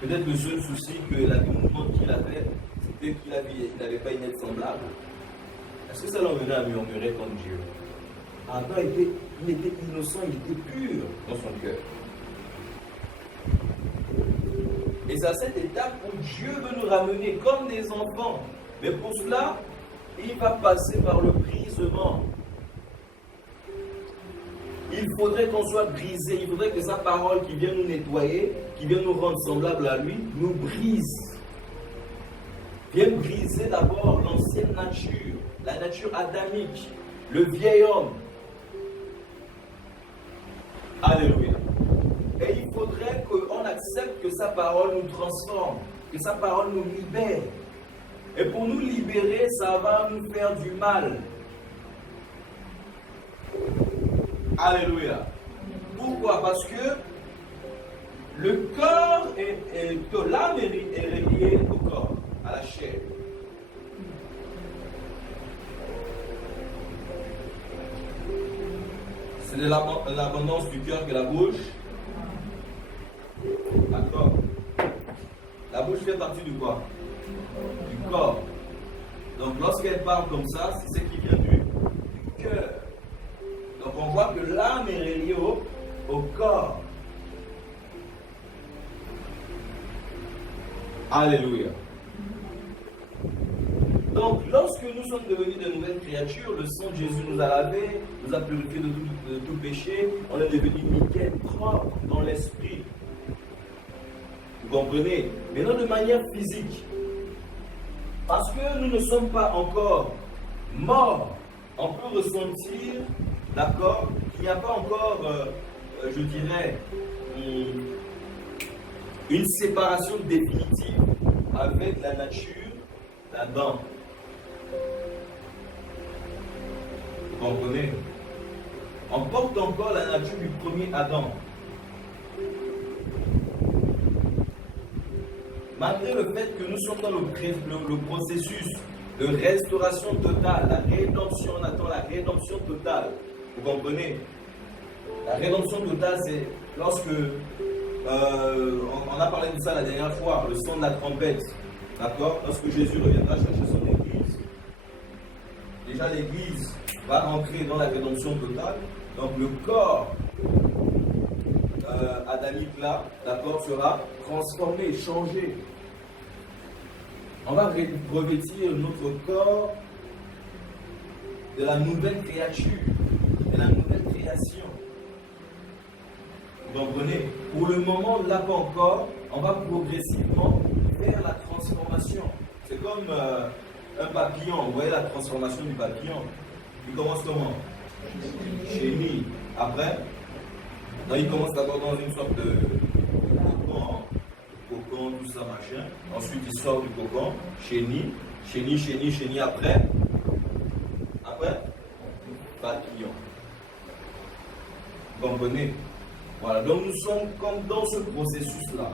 Peut-être le seul souci que la vie qu'il avait, c'était qu'il n'avait pas une aide semblable. Est-ce que ça l'emmenait à murmurer comme Dieu? Adam était innocent, il était pur dans son cœur. Et c'est à cette étape où Dieu veut nous ramener comme des enfants. Mais pour cela, il va passer par le brisement. Il faudrait qu'on soit brisé, il faudrait que sa parole qui vient nous nettoyer, qui vient nous rendre semblables à lui, nous brise. Vient briser d'abord l'ancienne nature, la nature adamique, le vieil homme. Alléluia. Et il faudrait qu'on accepte que sa parole nous transforme, que sa parole nous libère. Et pour nous libérer, ça va nous faire du mal. Alléluia. Pourquoi? Parce que le corps que l'âme est reliée au corps, à la chair. C'est de l'abondance du cœur que la bouche. D'accord. La bouche fait partie du quoi? Du corps. Donc lorsqu'elle parle comme ça, c'est ce qui vient du cœur. Donc on voit que l'âme est reliée au corps. Alléluia. Donc lorsque nous sommes devenus de nouvelles créatures, le sang de Jésus nous a lavés, nous a purifiés de tout péché, on est devenu nickel, propre dans l'esprit. Vous comprenez? Mais non de manière physique. Parce que nous ne sommes pas encore morts, on peut ressentir, d'accord, qu'il n'y a pas encore, je dirais, une séparation définitive avec la nature d'Adam. Vous comprenez? On porte encore la nature du premier Adam. Malgré le fait que nous sommes dans le processus de restauration totale, la rédemption, on attend la rédemption totale. Vous comprenez? La rédemption totale, c'est lorsque, on a parlé de ça la dernière fois, le son de la trompette, d'accord? Lorsque Jésus reviendra chercher son église. Déjà l'église va entrer dans la rédemption totale, donc le corps adamique là, d'accord, sera transformé, changé. On va revêtir notre corps de la nouvelle créature, de la nouvelle création. Vous comprenez? Pour le moment, là pas encore, on va progressivement vers la transformation. C'est comme un papillon, vous voyez la transformation du papillon. Il commence comment? Chenille. Après, Donc il commence d'abord dans une sorte de cocon, tout ça, machin. Ensuite il sort du cocon, chenille, après, papillon. Vous comprenez? Voilà, donc nous sommes comme dans ce processus-là.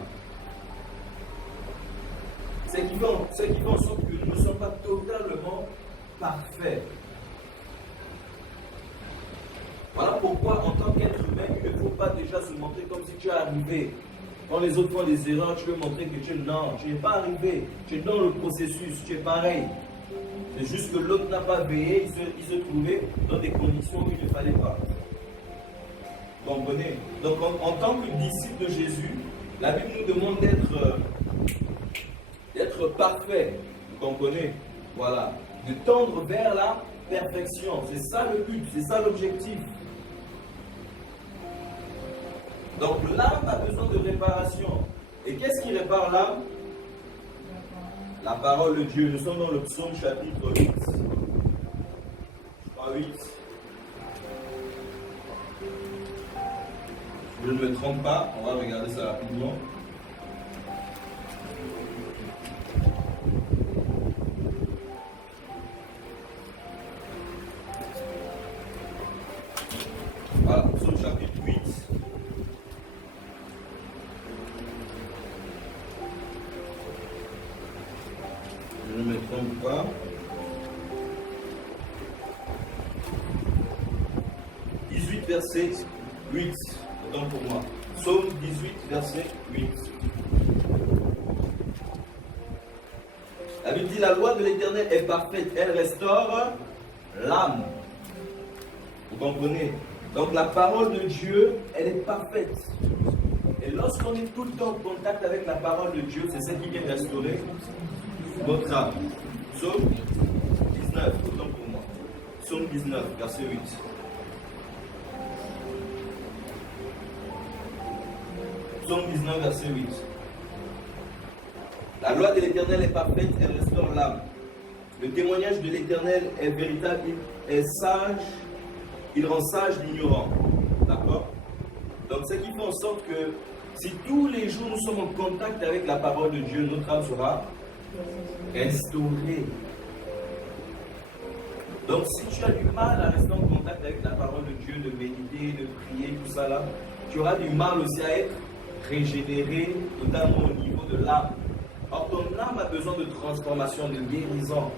Ce qui fait en sorte que nous ne sommes pas totalement parfaits. Voilà pourquoi, en tant qu'être humain, il ne faut pas déjà se montrer comme si tu es arrivé. Quand les autres font des erreurs, tu veux montrer que tu n'es pas arrivé. Tu es dans le processus, tu es pareil. C'est juste que l'autre n'a pas veillé, il se trouvait dans des conditions qu'il ne fallait pas. Vous comprenez? Donc, en tant que disciple de Jésus, la Bible nous demande d'être parfait. Vous comprenez? Voilà. De tendre vers la perfection. C'est ça le but, c'est ça l'objectif. Donc l'âme a besoin de réparation. Et qu'est-ce qui répare l'âme? La parole de Dieu. Nous sommes dans le psaume chapitre 8. 8. Je ne me trompe pas, on va regarder ça rapidement. Voilà, psaume chapitre 8. Je ne me trompe pas. Verset 8, autant pour moi. Psaume 18, verset 8. La Bible dit: la loi de l'Éternel est parfaite, elle restaure l'âme. Vous comprenez? Donc la parole de Dieu, elle est parfaite. Et lorsqu'on est tout le temps en contact avec la parole de Dieu, c'est celle qui vient restaurer votre âme. Psaume 19, autant pour moi. Psaume 19, verset 8. Psaume 19, verset 8. La loi de l'Éternel est parfaite, elle restaure l'âme. Le témoignage de l'Éternel est véritable, il est sage, il rend sage l'ignorant. D'accord? Donc, ce qui fait en sorte que si tous les jours nous sommes en contact avec la parole de Dieu, notre âme sera restaurée. Donc, si tu as du mal à rester en contact avec la parole de Dieu, de méditer, de prier, tout ça là, tu auras du mal aussi à être régénéré totalement au niveau de l'âme. Or, ton âme a besoin de transformation, de guérison.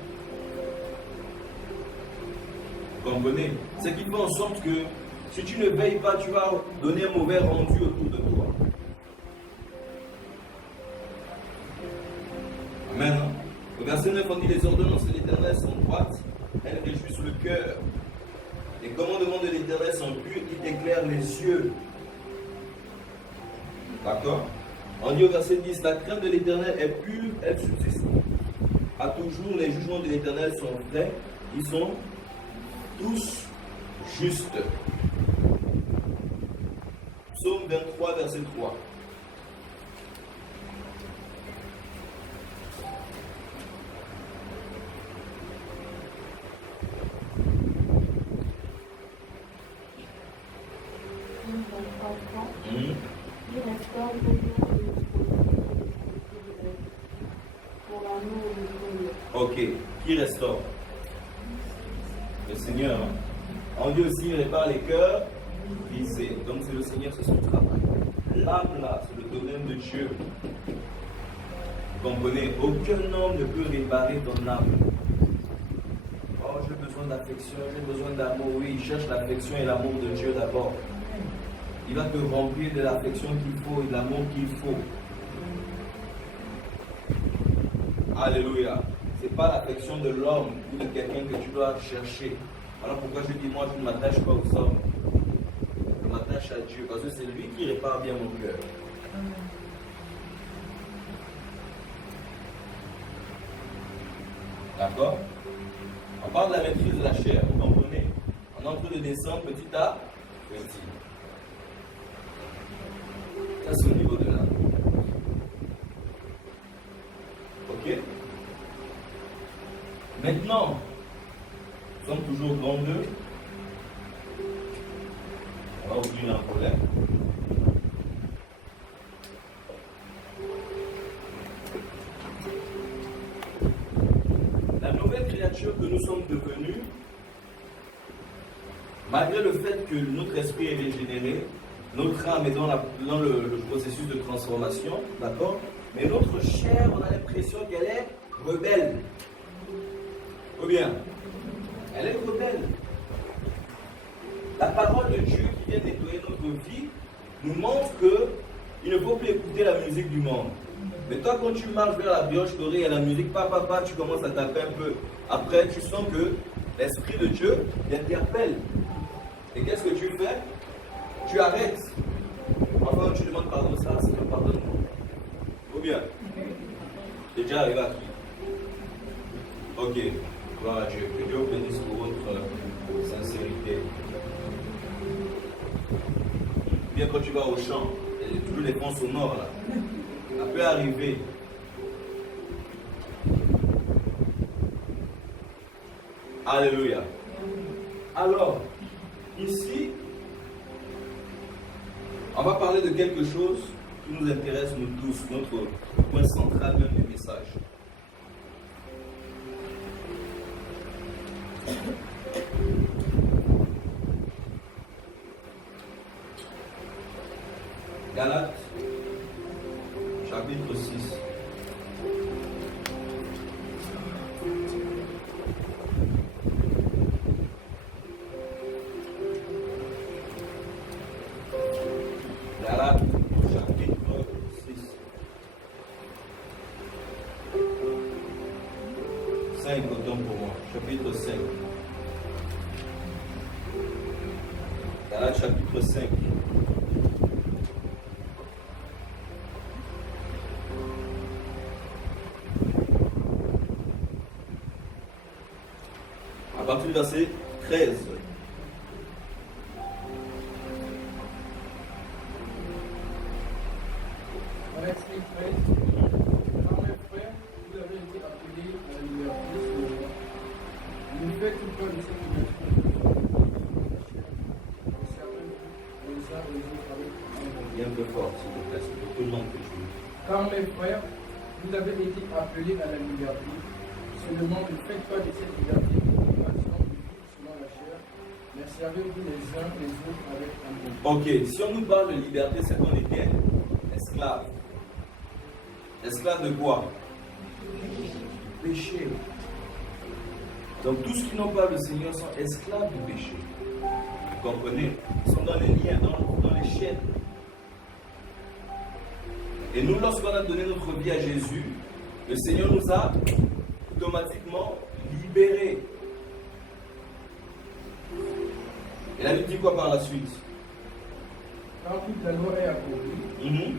Vous comprenez? Ce qui fait en sorte que si tu ne veilles pas, tu vas donner un mauvais rendu autour de toi. Amen. Au verset 9, on dit: les ordonnances de l'Éternel sont droites, elles réjouissent le cœur. Les commandements de l'Éternel sont purs, ils éclairent les yeux. D'accord? On dit au verset 10: la crainte de l'Éternel est pure, elle subsiste à toujours, les jugements de l'Éternel sont vrais, ils sont tous justes. Psaume 23, verset 3. Ok, qui restaure? Le Seigneur. On dit aussi: il répare les cœurs brisés. Donc c'est le Seigneur, c'est son travail. L'âme là, c'est le domaine de Dieu. Vous comprenez? Aucun homme ne peut réparer ton âme. Oh, j'ai besoin d'affection, j'ai besoin d'amour. Oui, il cherche l'affection et l'amour de Dieu d'abord. Il va te remplir de l'affection qu'il faut et de l'amour qu'il faut. Alléluia. Ce n'est pas l'affection de l'homme ou de quelqu'un que tu dois chercher. Alors pourquoi je dis: moi je ne m'attache pas aux hommes. Je m'attache à Dieu parce que c'est lui qui répare bien mon cœur. D'accord? On parle de la maîtrise de la chair, vous comprenez? On est en train de descendre petit à petit. Ça c'est au niveau de l'âme. Ok? Maintenant, nous sommes toujours dans 2. On va ouvrir un problème. nous sommes devenus, malgré le fait que notre esprit est régénéré, notre âme est dans le processus de transformation, d'accord? Mais notre chair, on a l'impression qu'elle est rebelle. Ou bien, elle est rebelle. La parole de Dieu qui vient nettoyer notre vie nous montre qu'il ne faut plus écouter la musique du monde. Mais toi, quand tu marches vers la brioche dorée, il y a la musique, tu commences à taper un peu. Après, tu sens que l'Esprit de Dieu t'interpelle. Et qu'est-ce que tu fais? Tu arrêtes. Enfin, tu demandes pardon, ça, c'est un pardonnement. Ou bien, c'est déjà arrivé à qui? Ok, gloire à Dieu. Que Dieu vous bénisse pour votre sincérité. Bien, quand tu vas au champ, il y a toujours les ponts sonores là. Ça peut arriver. Alléluia. Alors, ici, on va parler de quelque chose qui nous intéresse nous tous, notre point central même du message. Galates, chapitre 6. Galates, chapitre 6. 5, autant pour moi. Chapitre 5. Galates, chapitre 5. À partir du verset 13. Verset 13. Car mes frères, vous avez été appelés à la liberté selon moi. Ne faites pas de cette liberté. Servez-vous les uns les autres avec amour. Bien peu fort, s'il te plaît, c'est pour tout le monde que je veux. Car mes frères, vous avez été appelés à la liberté. Seulement, ne faites pas de cette liberté une passion de vie selon la chair, mais servez-vous les uns les autres avec amour. Ok, si on nous parle de liberté, c'est qu'on était esclave. Esclave de quoi? Péché. Donc tous qui n'ont pas le Seigneur sont esclaves du péché. Vous comprenez? Ils sont dans les liens, dans les chaînes. Et nous, lorsqu'on a donné notre vie à Jésus, le Seigneur nous a automatiquement libérés. Et la Bible dit quoi par la suite? Quand toute la loi est accomplie,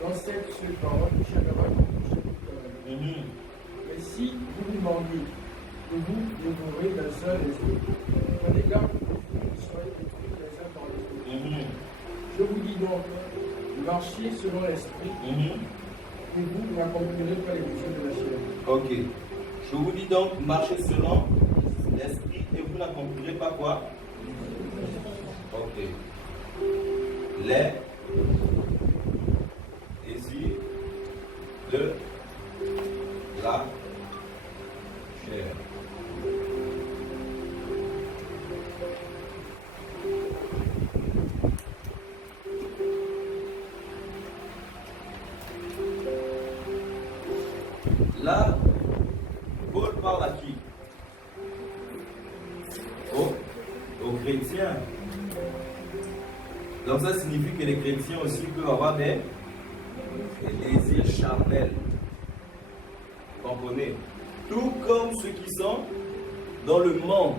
dans cette seule parole, chacun va toucher toute la loi. Mais si vous vous demandez que vous dévorez les uns les autres, prenez garde que vous ne soyez détruits les uns par les autres. Je vous dis donc, marchez selon l'esprit, et vous n'accomplirez pas les désirs de la chair. Ok. Je vous dis donc, marchez selon l'esprit et vous n'accomplirez pas quoi? Ok. Les désirs de la chair. Là, Paul parle à qui? Aux chrétiens. Donc ça signifie que les chrétiens aussi peuvent avoir des désirs charnels. Vous comprenez? Tout comme ceux qui sont dans le monde.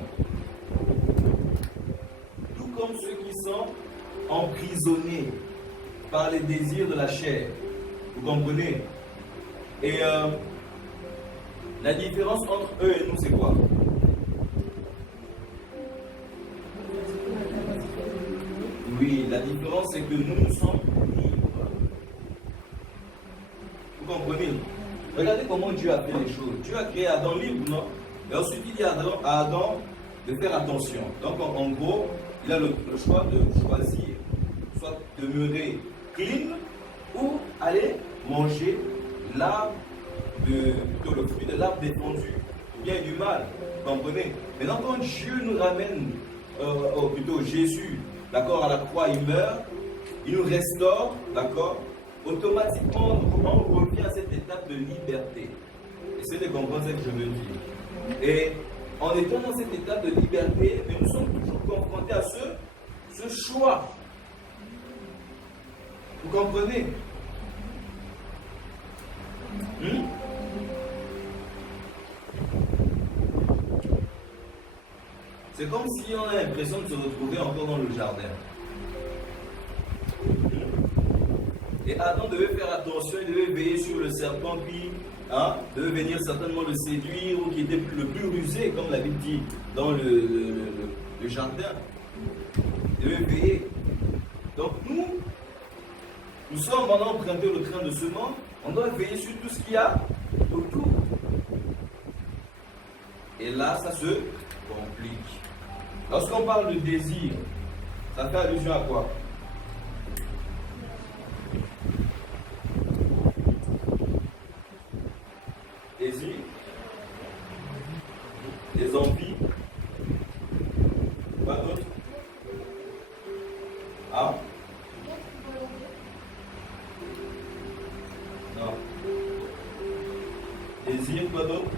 Tout comme ceux qui sont emprisonnés par les désirs de la chair. Vous comprenez? Et la différence entre eux et nous, c'est quoi? Oui, la différence, c'est que nous sommes libres. Vous comprenez? Regardez comment Dieu a fait les choses. Dieu a créé Adam libre, non? Et ensuite, il dit à Adam de faire attention. Donc, en gros, il a le choix de choisir, soit demeurer clean ou aller manger l'arbre, plutôt le fruit de l'arbre défendu, du bien et du mal. comprenez? Maintenant, quand Dieu nous ramène, plutôt Jésus, d'accord, à la croix, il meurt, il nous restaure, d'accord, automatiquement, on revient à cette étape de liberté. Essayez de comprendre ce que je veux dire. Et en étant dans cette étape de liberté, mais nous sommes toujours confrontés à ce choix. Vous comprenez? C'est comme si on a l'impression de se retrouver encore dans le jardin. Et Adam devait faire attention, il devait veiller sur le serpent qui devait venir certainement le séduire ou qui était le plus rusé, comme la Bible dit, dans le jardin. Il devait veiller. Donc nous sommes maintenant empruntés le train de ce monde, on doit veiller sur tout ce qu'il y a autour. Et là, ça se complique. Lorsqu'on parle de désir, ça fait allusion à quoi? Désir, des envies, quoi d'autre? Non. Désir, quoi d'autre?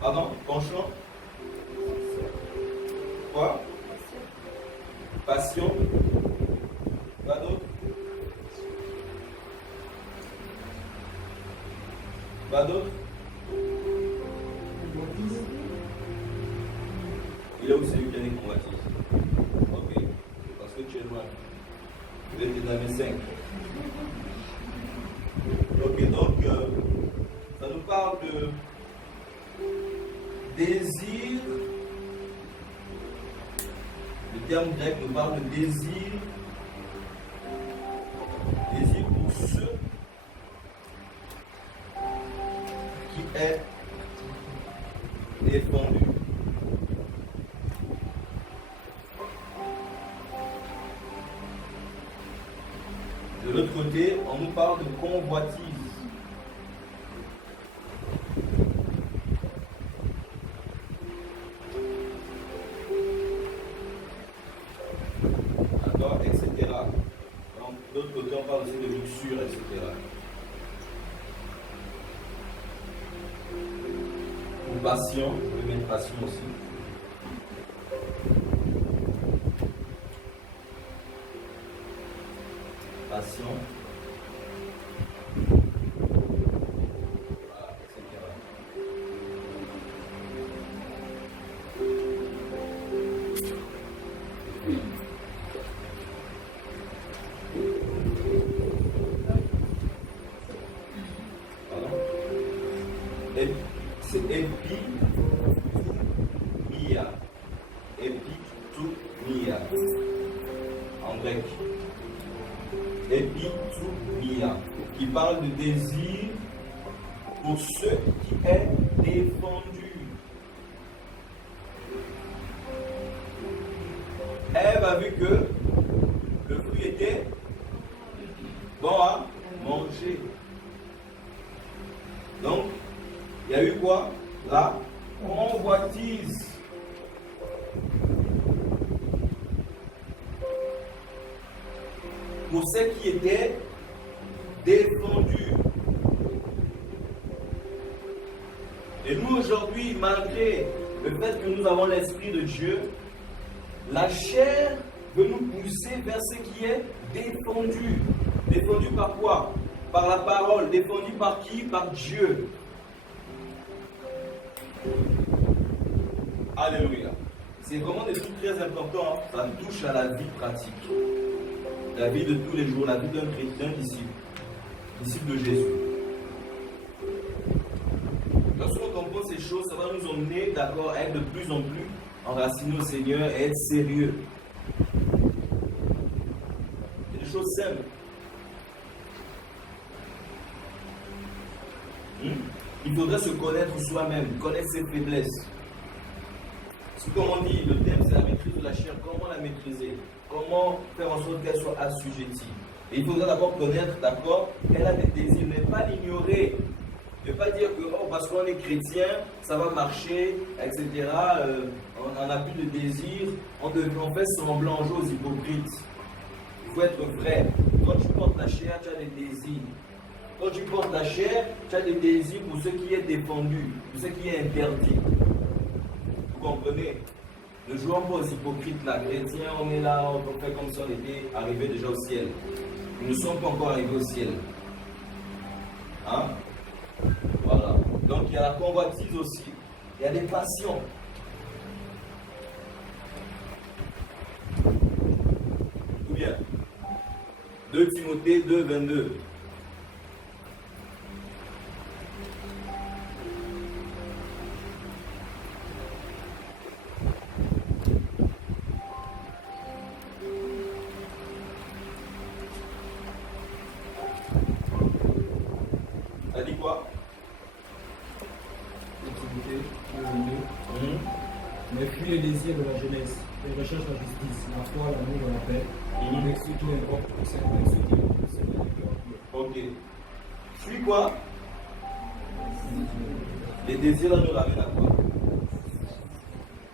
Pardon? Penchant? Quoi? Passion? Quoi d'autre? Quoi d'autre? Il est où celui qui a des convoitises? Ok, parce que tu es loin. Vous êtes dans les 5. Ok, donc ça nous parle de désir. Le terme grec nous parle de désir. Désir pour ceux qui est défendu. De l'autre côté, on nous parle de convoitise. D'accord, etc. Donc, de l'autre côté, on parle aussi de luxure, etc. Ou passion, je vais mettre passion aussi. Passion. Voilà, etc. Pardon? C'est epithumia. Epithumia. En grec. Epithumia, qui parle de désir pour ce qui est défendu. Ève a vu que le fruit était bon à manger. Donc, il y a eu quoi? La convoitise. Pour ce qui était défendu. Et nous aujourd'hui, malgré le fait que nous avons l'Esprit de Dieu, la chair veut nous pousser vers ce qui est défendu. Défendu par quoi? Par la parole. Défendu par qui? Par Dieu. Alléluia. C'est vraiment des trucs très importants. Ça touche à la vie pratique. La vie de tous les jours, la vie d'un chrétien disciple de Jésus. Lorsqu'on comprend ces choses, ça va nous emmener, d'accord, à être de plus en plus enracinés au Seigneur et être sérieux. C'est des choses simples. Il faudrait se connaître soi-même, connaître ses faiblesses. Comme on dit, le thème c'est la maîtrise de la chair. Comment la maîtriser? Comment faire en sorte qu'elle soit assujettie? Et il faudra d'abord connaître, d'accord, qu'elle a des désirs, mais pas l'ignorer. Ne pas dire que oh, parce qu'on est chrétien, ça va marcher, etc. On n'a plus de désir, on fait semblant en jeu aux hypocrites. Il faut être vrai. Quand tu portes la chair, tu as des désirs. Quand tu portes la chair, tu as des désirs pour ce qui est défendu, pour ce qui est interdit. Vous comprenez? Ne jouons pas aux hypocrites là. Chrétiens, on est là, on fait comme si on était arrivé déjà au ciel. Nous ne sommes pas encore arrivés au ciel. Hein? Voilà. Donc il y a la convoitise aussi. Il y a des passions. Tout bien. 2 Timothée 2, 22. Ça dit quoi? Mais fuis les désirs de la jeunesse, et recherche la justice, la foi, l'amour et la paix, avec ceux qui invoquent le Seigneur, avec ceux qui invoquent le Seigneur avec leur cœur. Ok. Suis quoi? Les désirs là nous ramènent à quoi?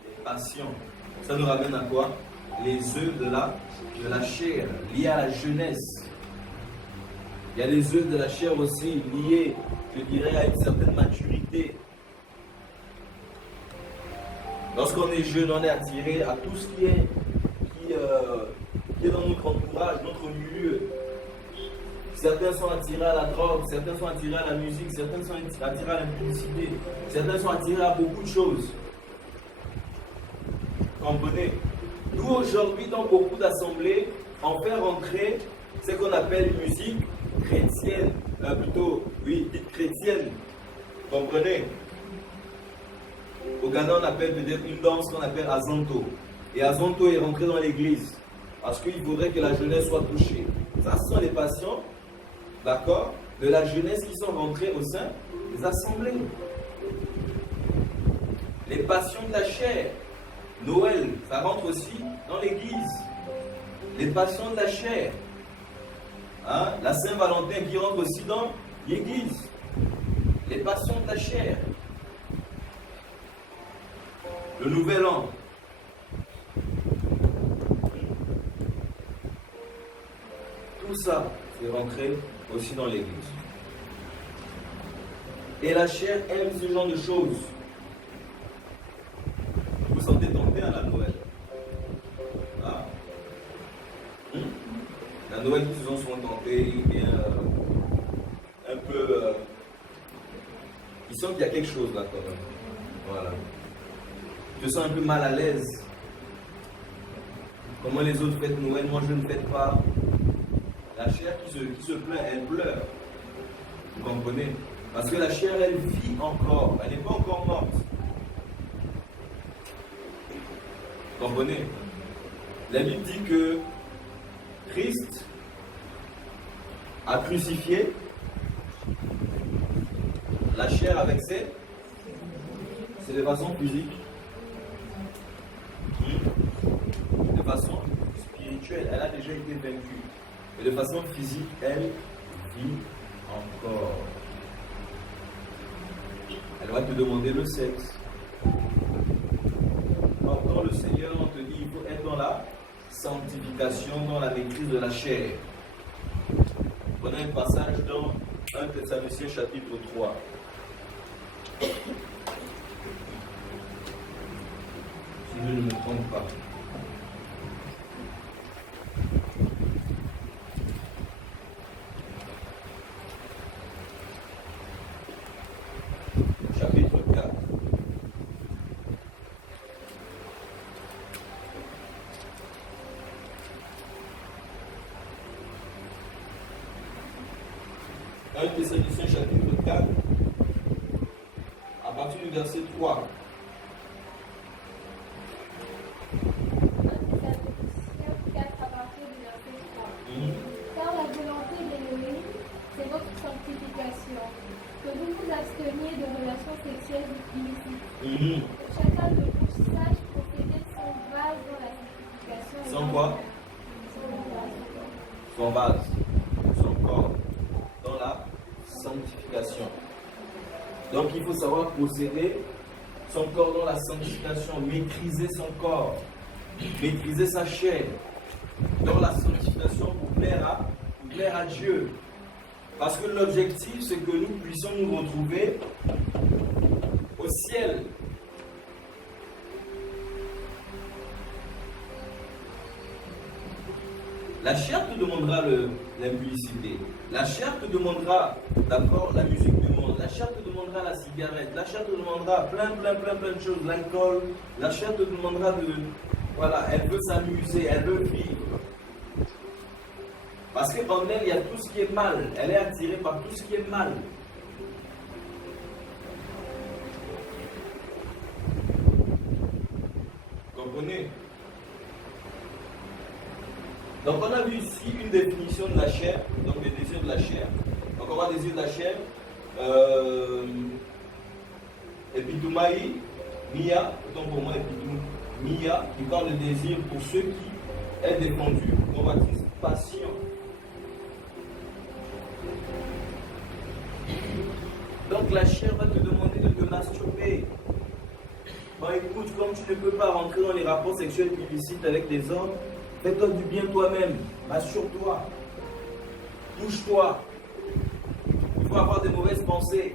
Les passions. Ça nous ramène à quoi? Les œuvres de la chair, liées à la jeunesse. Il y a les œuvres de la chair aussi liées, je dirais, à une certaine maturité. Lorsqu'on est jeune, on est attiré à tout ce qui est dans notre entourage, notre milieu. Certains sont attirés à la drogue, certains sont attirés à la musique, certains sont attirés à l'impudicité, certains sont attirés à beaucoup de choses. Comprenez? Nous, aujourd'hui, dans beaucoup d'assemblées, on fait rentrer ce qu'on appelle musique chrétienne, dite chrétienne. Comprenez? Au Ghana, on appelle peut-être une danse qu'on appelle Azonto. Et Azonto est rentré dans l'église parce qu'il faudrait que la jeunesse soit touchée. Ça, ce sont les passions, d'accord, de la jeunesse qui sont rentrées au sein des assemblées. Les passions de la chair. Noël, ça rentre aussi dans l'église. Les passions de la chair. Hein? La Saint-Valentin qui rentre aussi dans l'église. Les passions de la chair. Le nouvel an. Tout ça est rentré aussi dans l'église. Et la chair aime ce genre de choses. Vous vous sentez tenté à la Noël? Ah. La Noël qui se sont tentés, ou bien un peu. Ils sentent qu'il y a quelque chose là quand même. Voilà. Je me sens un peu mal à l'aise. Comment les autres fêtent Noël, moi je ne fête pas. La chair qui se plaint, elle pleure. Vous comprenez? Parce que la chair, elle vit encore. Elle n'est pas encore morte. Vous comprenez? La Bible dit que Christ a crucifié la chair avec ses de façon physique. De façon spirituelle, elle a déjà été vaincue. Et de façon physique, elle vit encore. Elle va te demander le sexe. Or, quand le Seigneur te dit il faut être dans la sanctification, dans la maîtrise de la chair. Prenez un passage dans 1 Thessaloniciens chapitre 3. Si je ne me trompe pas. Chapitre 4. Thessaloniciens chapitre 4, à partir du verset 3. Car la volonté d'Élohim, c'est votre sanctification, que vous vous absteniez de relations sexuelles illicites. Que chacun de vous sache procéder sans vase dans la sanctification. Sans quoi? Son vase, son corps, dans la sanctification. Donc il faut savoir posséder son corps dans la sanctification, maîtriser son corps, maîtriser sa chair dans la sanctification pour plaire à Dieu. Parce que l'objectif, c'est que nous puissions nous retrouver au ciel. La chair te demandera l'impudicité. La chair te demandera d'abord la musique du monde. La chair te demandera la cigarette. La chair te demandera plein de choses. L'alcool. La chair te demandera de... Voilà, elle veut s'amuser, elle veut vivre. Parce qu'en elle, il y a tout ce qui est mal. Elle est attirée par tout ce qui est mal. Comprenez? Donc on a vu ici une définition de la chair, donc des désirs de la chair. Donc on va désir de la chair. Epitoumai, Mia, autant pour moi, Mia, qui parle de désir pour ceux qui est défendu, convoitise, passion. Donc la chair va te demander de te masturber. Bon écoute, comme tu ne peux pas rentrer dans les rapports sexuels illicites avec des hommes, fais-toi du bien toi-même, masturbe-toi, touche-toi. Il faut avoir des mauvaises pensées.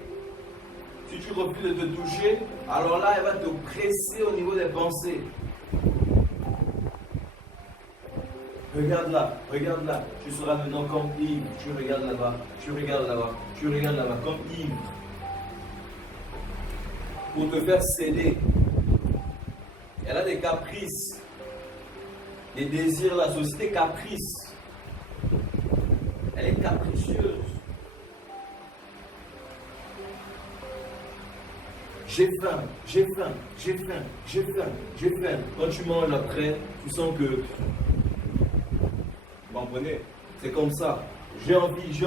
Si tu refuses de te toucher, alors là, elle va te presser au niveau des pensées. Regarde là, tu seras maintenant comme ivre. Tu regardes là-bas, tu regardes là-bas, tu regardes là-bas, comme ivre. Pour te faire céder. Elle a des caprices. Les désirs, la société caprice. Elle est capricieuse. J'ai faim. Quand tu manges après, tu sens que... Vous comprenez? C'est comme ça. J'ai envie.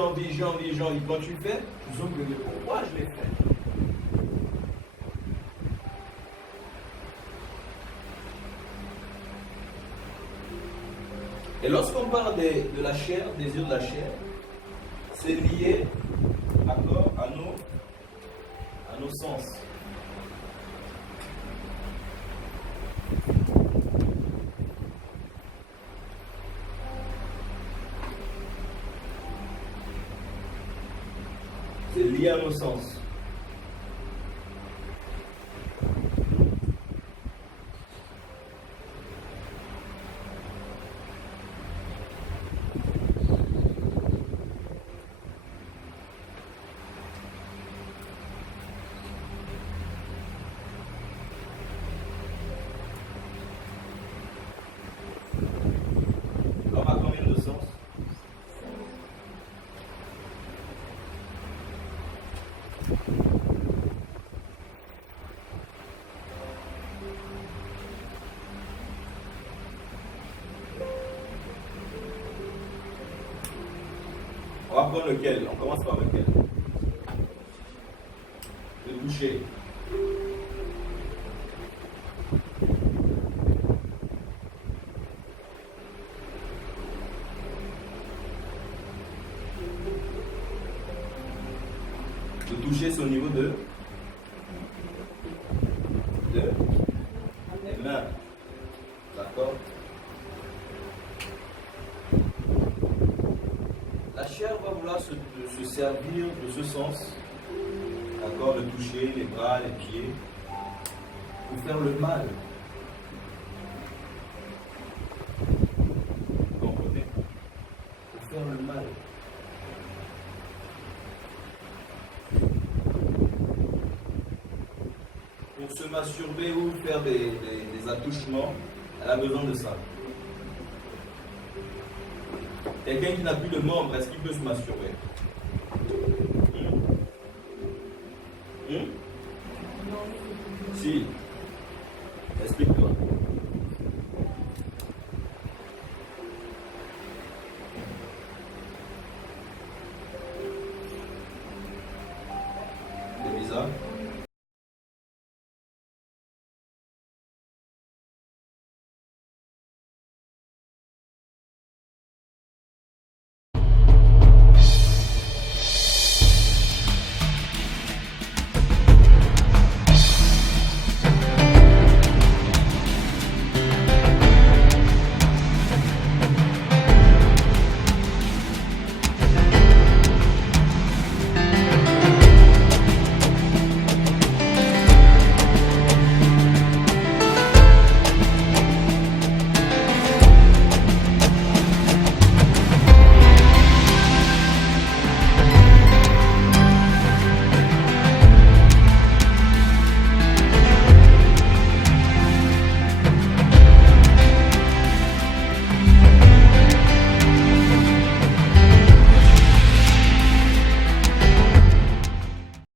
Quand tu fais, tu sens que pourquoi je l'ai fait? Et lorsqu'on parle de la chair, désir de la chair, c'est lié à nos sens. C'est lié à nos sens. On va prendre lequel? On commence par lequel? Le toucher. Le toucher, c'est au niveau de les mains. D'accord? La chair va vouloir se servir de ce sens, d'accord, de toucher les bras, les pieds, pour faire le mal. Vous comprenez? Pour faire le mal. Pour se masturber ou faire des attouchements, elle a besoin de ça. Quelqu'un qui n'a plus de membre, est-ce qu'il peut se masturber? Si. Explique-toi. C'est bizarre.